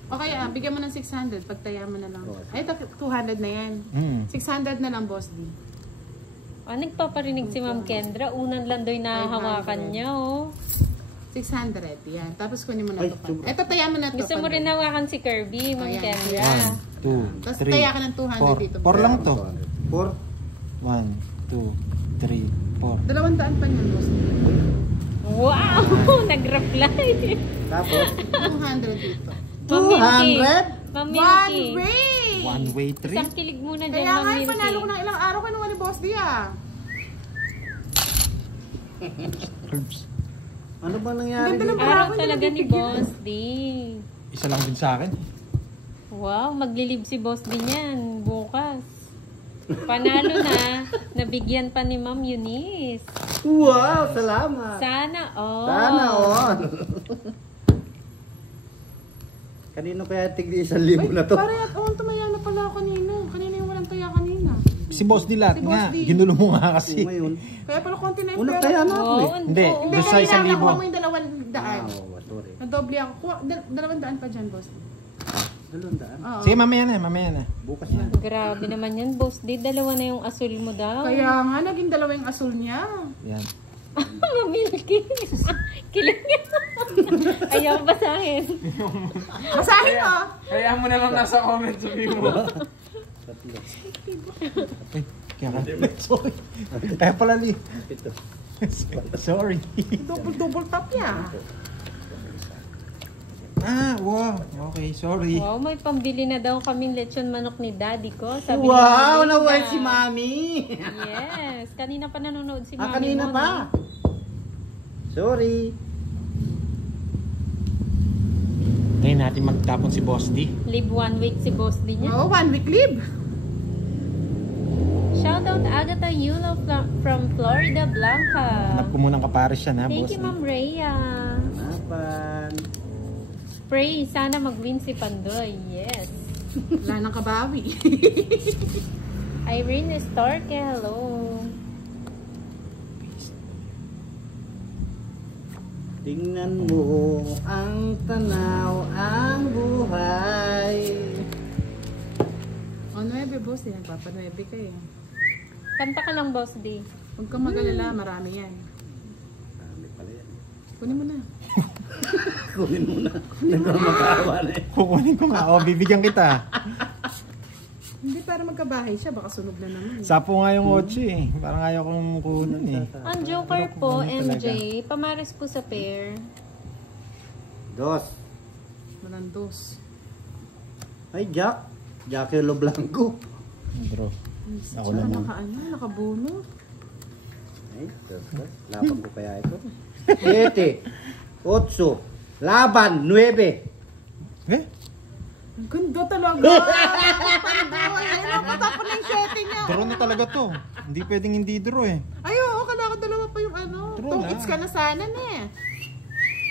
O kaya, bigyan mo ng 600. Pagtaya mo na lang. Ay, 200 na yan. 600 na lang, Boss D. Nagpaparinig si Ma'am Kendra. Unang landoy na hawakan niya, oh. 600, yan. Tapos kunin mo na Ay, ito. Eto, taya mo na ito. Gusto mo rin hawakan si Kirby, Ma'am Ayan. Kendra. 1, 2, Tapos 3, taya ka ng 200 dito. 4 lang to. 4. 1, 2, 3, 4. 200 pa niyan, Boss D. Wow! Nag-reply. Tapos, 200 dito. Ma'am Milky. 200? Ma'am One Milky. way! One way trip. Isang kilig muna dyan, Kaya Ma'am nga, Milky. panalo ko ng ilang araw kinuha ni Boss D, ah. Herbs. ano ba nangyari Ganda ng dito? Araw Bravo, hindi talaga ni nabibigyan. Boss D. Isa lang din sa akin. Wow, maglilib si Boss D niyan bukas. Panalo na, nabigyan pa ni Ma'am Eunice. Wow, salamat. Sana all. Sana all. Kanino kaya tigli 1,000 na to? Pare, tumaya na pala ako kanina. Kanina yung walang taya kanina. Si Boss di lahat Si Boss nga. D. Ginulo mo nga kasi. Ngayon, Kaya pala konti na yung una pera. kaya na ako eh. Oo, Hindi, oo. Hindi, doon sa kanina 1,000. nakuha mo yung 200. Sorry. Nadoble ako. Kuha, 200 pa dyan, Boss. 200. Oo. Sige, mamaya na. Bukas na. Grabe naman yan, Boss D. Dalawa na yung asul mo daw. Kaya nga, naging dalawa yung asul niya. Yan. Ma'am Milky. Kilig niya. Ayaw basahin. Basahin mo! Kaya mo na lang nasa comment sabihin mo. Kaya ka. Sorry. Kaya pala li. Sorry. Double tap niya. Wow. Okay, sorry. Wow, may pambili na daw kaming lechon manok ni Daddy ko. Sabi ni Wow, Mami naway na- si Mami. Yes, kanina pa nanonood si Mami Kanina mo, pa. no? Sorry. Ngayon natin magtapon si Boss D. Live 1 week si Boss D niya. Oo, 1 week leave. Shoutout Agatha Yulo from Florida Blanca. Hanap ko munang kapares siya na, Thank Boss you, D. Ma'am Rhea. Napan. Pray, sana mag-win si Pandoy. Yes. Wala nang kabawi. Irene Starke, hello. Tingnan mo ang tanaw, ang buhay. O, 9, Boss. Nagpapa 9 kayo. Kanta ka lang, Boss D. Huwag kang mag-alala, marami yan. Dami pala yan. Kunin mo na. Kunin mo na. Nagmamakawa na eh. Kukunin ko nga. Bibigyan kita. Hindi, para magkabahay siya. Baka sunog na naman. Sapo nga yung 8 eh. Parang ayaw kong kunin eh. Ang Joker po, kukunin MJ. Pamares po sa pair. Dos. Walang dos. Ay, Jack. Jackie Lo Blanco. Draw. Ako Tsaka naman. nakabuno. Ay, laban ko kaya ito. 7, 8, laban, 9. Eh? Ang ganda talaga. Ayun, matapon na yung 7 niya. Draw na talaga to. Hindi pwedeng hindi draw eh. Ay, oo, kailangan dalawa pa yung ano. True Tong na. hits ka na sana na eh.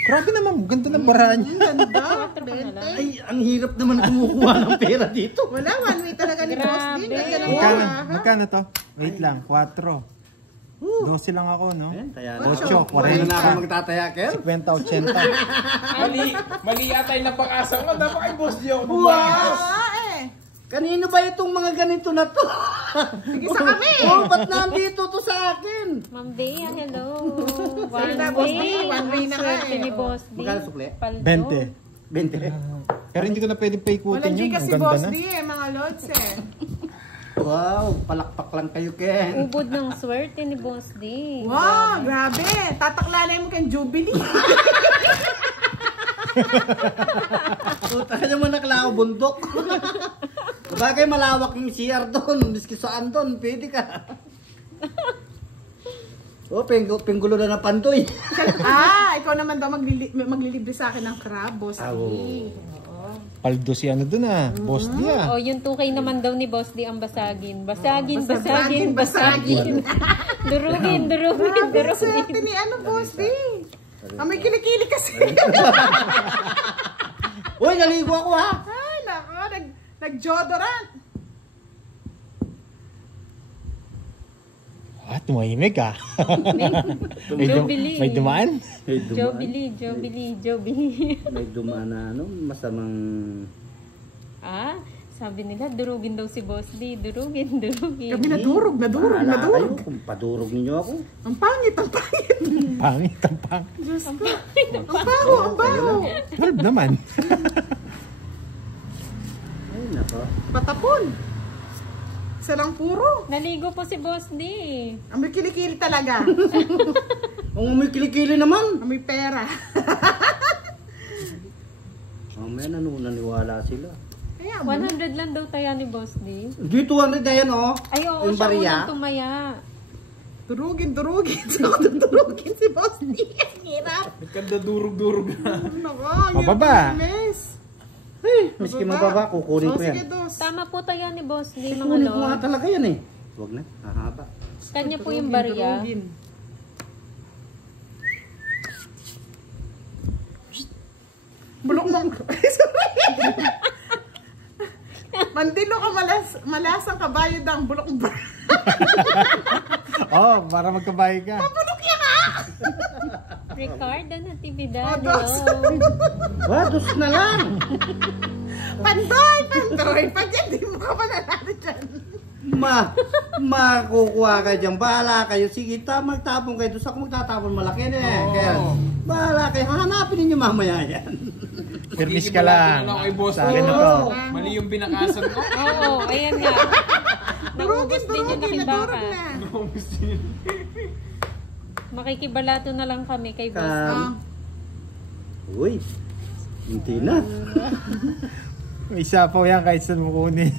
Grabe naman. Ganda ng baraan niya. Ang ganda. Quatro ka na lang. Ay, ang hirap naman kumukuha ng pera dito. Wala, 1 way talaga ni Boss din. Grabe. Ganda ng Magkano? baraha. Magkano to? Wait lang. 4. 12 lang ako, no? Ayan, taya na. 8, Wala na ako 40. magtataya, Kel. 50, 80. Mali yata yung napag-asa ko. Dapat kay Boss Dio ako Wow! bumayos. Eh. Kanino ba itong mga ganito na to? Sige sa kami. Oh, ba't nandito to sa akin? Ma'am Bea, hello. Sige na, Boss D. 1 way na nga Swerte eh. ni Boss D. Magkano sukli? Paldo. 20. 20. Pero hindi ko na pwede paikutin Walang yun. Gcash Ang si ganda Boss na. D eh, mga lods eh. Wow, palakpak lang kayo, Ken. Ubod ng swerte ni Boss D. Wow, grabe. Tataklalay mo kay Jubilee. Puta ka naman naklao bundok. Bagay malawak yung CR doon. Miski saan doon, pwede ka. Oh, penggulo na ng pantoy. Ikaw naman daw maglilibre sa akin ng crab, Boss D. Oo. Oo. Paldo si ano dun Boss D Oh, yung 2K naman daw ni Boss D ang basagin. Basagin. Durugin. Swerte ni Boss D. May kilikili kasi. Uy, naligo ako ha. Ay, nako, nag-jodorant. Tumahimik Jobili. May dumaan? Jobili. May dumaan na masamang... Sabi nila, durugin daw si Boss D. Durugin. Kami nadurog. Bahala kayo kung padurog ninyo ako. Ang pangit. Pangit. Diyos ko. Ang baho. 12 naman. Ay, nako. Patapon. Isa lang puro. Naligo po si Boss D. May kilikili talaga. Ang may kilikili naman. May pera. Mamaya naniwala sila. Kaya 100 lang daw taya ni Boss D. Di 200 na yan Ay, oo, Yung siya bariya. unang tumaya. Durugin. Saka durugin si Boss D. Ang hirap. Nagkanda durog-durog na. Nako, Mababa. Miski mababa, kukunin ko Sige, yan. dos. Tama po taya ni Boss D, mga Kukunin ko nga lord. talaga yan eh. Huwag na, hahaba. Kanya po yung bariya. Durugin. Bulok mo. Mandilo ka malasang kabayo dang bulok ba? Para magkabahay ka. Bulok yan ha! Ricardo Natividad, Dos. hello. Dos na lang. Pandoy! Pag hindi mo ka mananalo dyan. Makukuha ka dyan. Bahala kayo. Sige, magtapon kayo. Doon sa kung magtatapon malaki na eh. Kaya, bahala kayo. Hanapin ninyo mamaya yan. Permis ka lang. Kay Boss Sa akin na to. Mali yung binakasan ko. Oo, ayan nga. Naubos din yung nakibaka. na. Makikibalato na lang kami kay Boss D. Uy, hindi na. May sapaw yan kahit saan mo kunin.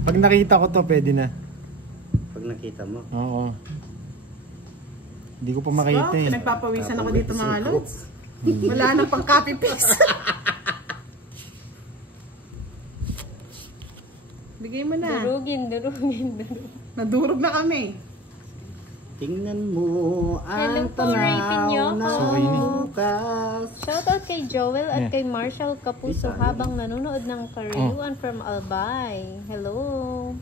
Pag nakita ko to, pwede na. Pag nakita mo. Oo. Hindi ko pa makita eh. Nagpapawisan ako dito mga lods. Wala nang pang copy paste. Bigay mo na. Durugin. Nadurog na kami. Tingnan mo Hello ang po, Rapin tanaw Yoko. ng bukas. Shoutout kay Joel at Yeah. kay Marshall Kapuso habang nanonood ng Karayuan from Albay. Hello,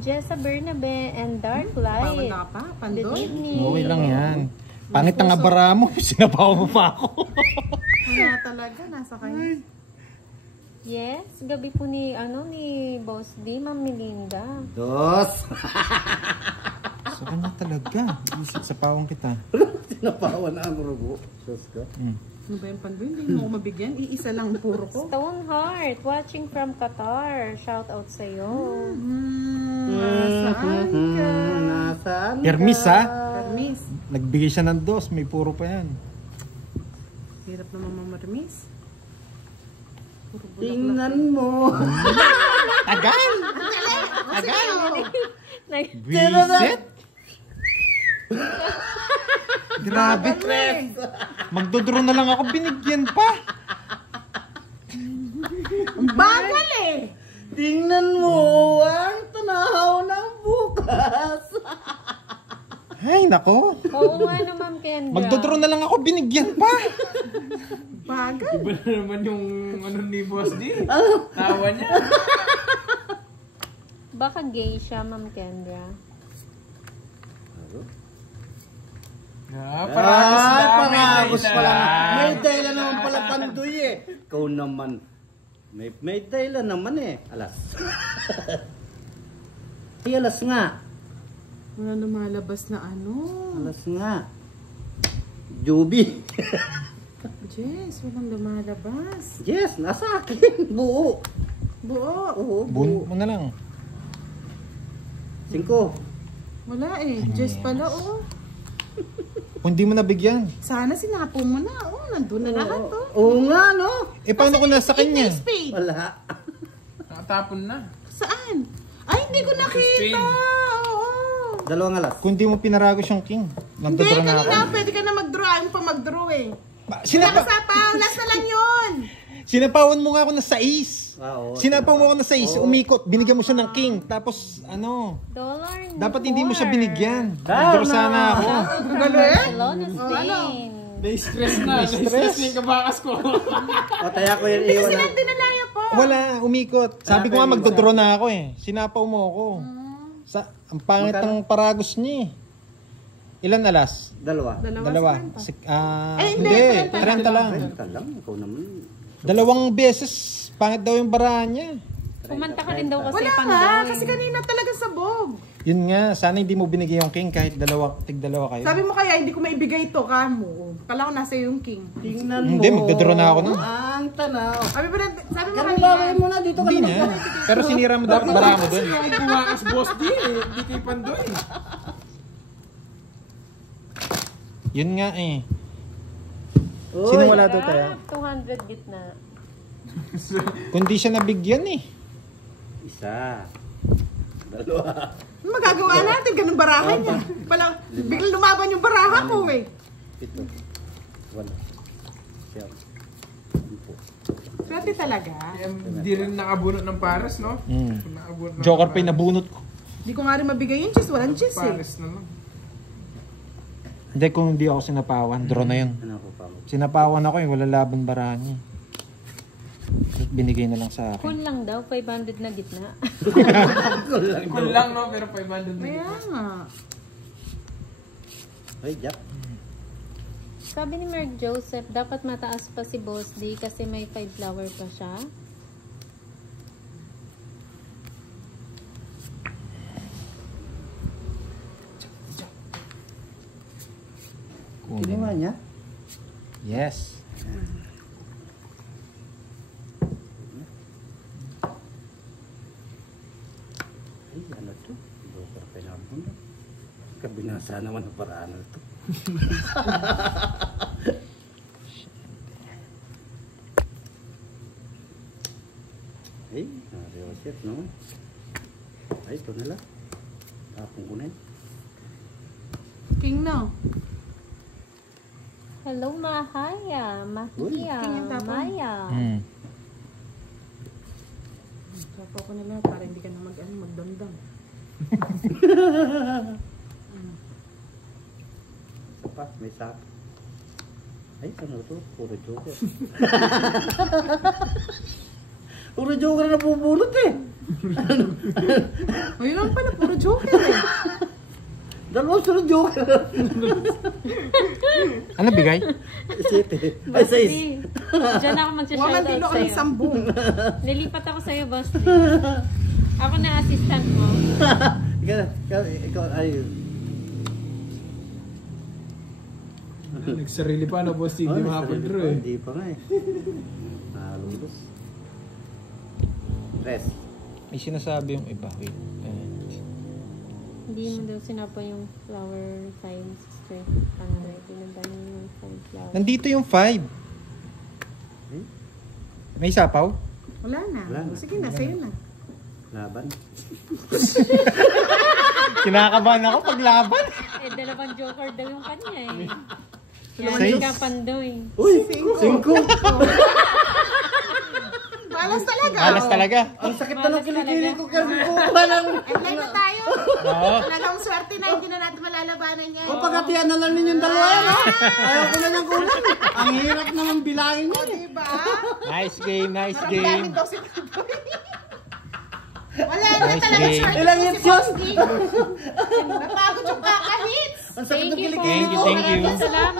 Jessa Bernabe and Dark Light. Wala pa, Good Pandoy. evening. Okay lang yan. Pangit ang abara mo. Sinapaw mo pa ako. Wala talaga, nasa kanya. Yes, gabi po ni Boss D, Ma'am Melinda. Dos. Sa kanya talaga. Isip sa pawang kita. Sinapawan na ang rugo. Sus ka. Ano ba yung Pandoy? Hindi mo ako mabigyan. Iisa lang ang puro ko. Stoneheart, watching from Qatar. Shout out sa'yo. Nasaan ka? Nasaan ka? Permis ha? Permis. Nagbigay siya ng dos. May puro pa yan. Hirap naman mamarmis. Puro bulak lang. Tingnan mo. Tagal! Nag- Visit? Grabe. Magdodro na lang ako. Binigyan pa. Ang bagal eh! Tingnan mo ang tanaw ng bukas. Ay, nako. Oo nga naman, Kendra. Magdodro na lang ako. Binigyan pa. Bagal. Iba na naman yung ni Boss D. Tawa niya. Baka gay siya, Ma'am Kendra. Paragos pala. May dahilan naman pala Pandoy eh. Ikaw naman. May dahilan naman eh. Alas. Ay, alas nga. Wala lumalabas na ano. Alas nga. Juby. Jess, walang lumalabas. Yes, nasa akin. Buo. Buo. Oo, Bun buo. mo na lang. 5. Wala eh. Jess pala oh. Kung di mo nabigyan. Sana sinapo mo na. Oh, nandun na lahat oh. Oo nga, no? Eh, paano kung nasa kanya? Spade. Wala. Nakatapon na. Saan? Ay, hindi ko nakita. Oo. 2 alas. Kung di mo pinaragos yung king. Hindi, Nagdodro na ako. kanina pwede ka na mag-draw. Ayaw mo pa mag-draw eh. Nakasapaw, last na lang yun. Sinapawan mo nga ako na 6. Oo. Sinapaw mo ako na 6, umikot, binigyan mo siya ng king. Tapos ano, Dollar. dapat hindi mo siya binigyan. Tama. Draw sana ako. Barcelona, Spain. Na-stress na. Na-stress na yung kabakas ko. Pataya ko yan iwan na. Dinalaya po. Wala, umikot. Sabi ko nga magdodraw na ako eh. Sinapaw mo ako. Ang pangit ng paragos niya eh. Ilan na last? Dalawa. Dalawa. hindi, Hindi, 30 lang. Renta lang, ikaw naman. 2 beses, pangit daw yung barahan niya. Kumanta ka rin daw kasi Wala nga, Pandoy. kasi kanina talaga sabog. Yun nga, sana hindi mo binigay yung king kahit tig-dalawa kayo. Sabi mo kaya hindi ko maibigay ito, kamo. Kala ko nasa yung king. Tingnan mo. Hindi, magdodraw na ako nun. Ang tanaw. Sabi mo Ganun kanina. ba mo na dito ka Hindi naman. na. Pero sinira mo dapat barahan mo dun. Yung bumakas boss di eh. Di kay Pandoy. Yun nga eh. Uy. Sino wala doon tayo? 200 gitna. Kundi siya nabigyan eh. Isa. Dalawa. Ano magagawa natin? Ganun barahan niya. Biglang lumaban yung baraha ko eh. Ito. Wala. Siyam. Sampo. Swerte talaga. Hindi rin nakabunot ng pares, no? Nakabunot ng Joker pa pares. yung nabunot ko. Hindi ko nga rin mabigay yung cheese. Walang cheese eh. Pares na lang. Hindi, kung hindi ako sinapawan, draw na yun. Ano ko pa mo? Sinapawan ako eh, wala laban barahan niya. Binigay na lang sa akin. Cool lang daw, 500 na gitna. Cool lang, no? Pero 500 na. Kaya nga. Ay, Jack. Sabi ni Mark Joseph, dapat mataas pa si Boss D kasi may 5 flower pa siya. Kinuha niya? Yes. Ay, ano to? Joker pa na mo na. Kabinasa naman ang paraan na to. Ay, nariyosit, no? Ay, ito na lang. Tapong ko na yun. King na. Hello, Mahaya. Mahia. tingin tapon. Maya. Sapa ko na lang para hindi ka na magdamdam. Pa, may sap. Ay, ano to? Puro joker. Puro joker na pupulot eh. Ayun lang pala, puro joker eh. Dalawang sunod joker. Ano bigay? Sete. Ay, Boss sais. D. Diyan ako Waman magsha-shoutout din ako ng sa'yo. sambong. Lilipat ako sa'yo, Boss D. Ako na assistant mo. Ikaw, ay. Nagsarili pa na boss, hindi makapag-draw eh. Hindi pa nga eh. Nalulus. Rest. May sinasabi yung iba. Wait. Hindi mo daw sinapa yung flower signs. Pandoy. Binanda niyo yung 5 flower. Nandito yung 5. May sapaw? Wala na. Wala na. Sige na, sa'yo na. Laban. Kinakabahan ako pag laban. Eh, dalawang joker daw yung kanya eh. Sais. Yan ka, Pandoy. Uy! 5! Balas talaga. Alas talaga. Ang sakit na ng kilikili ko kasi kukuha lang. Enlay na tayo. Oo. Talagang swerte na hindi na natin malalabanan yan. O pagkatiyan na lang ninyong dalawa yan ha. Ayaw ko na niyang kulang. Ang hirap naman bilangin O, niya. diba? Nice game, nice Daming game. daw si Pandoy. Wala na Nice talaga game. swerte Ilang ko si hits yun? Boss D. Napagod yung kakahits. Ang sakit ng Thank you po. kilikili ko. Thank you. Salamat.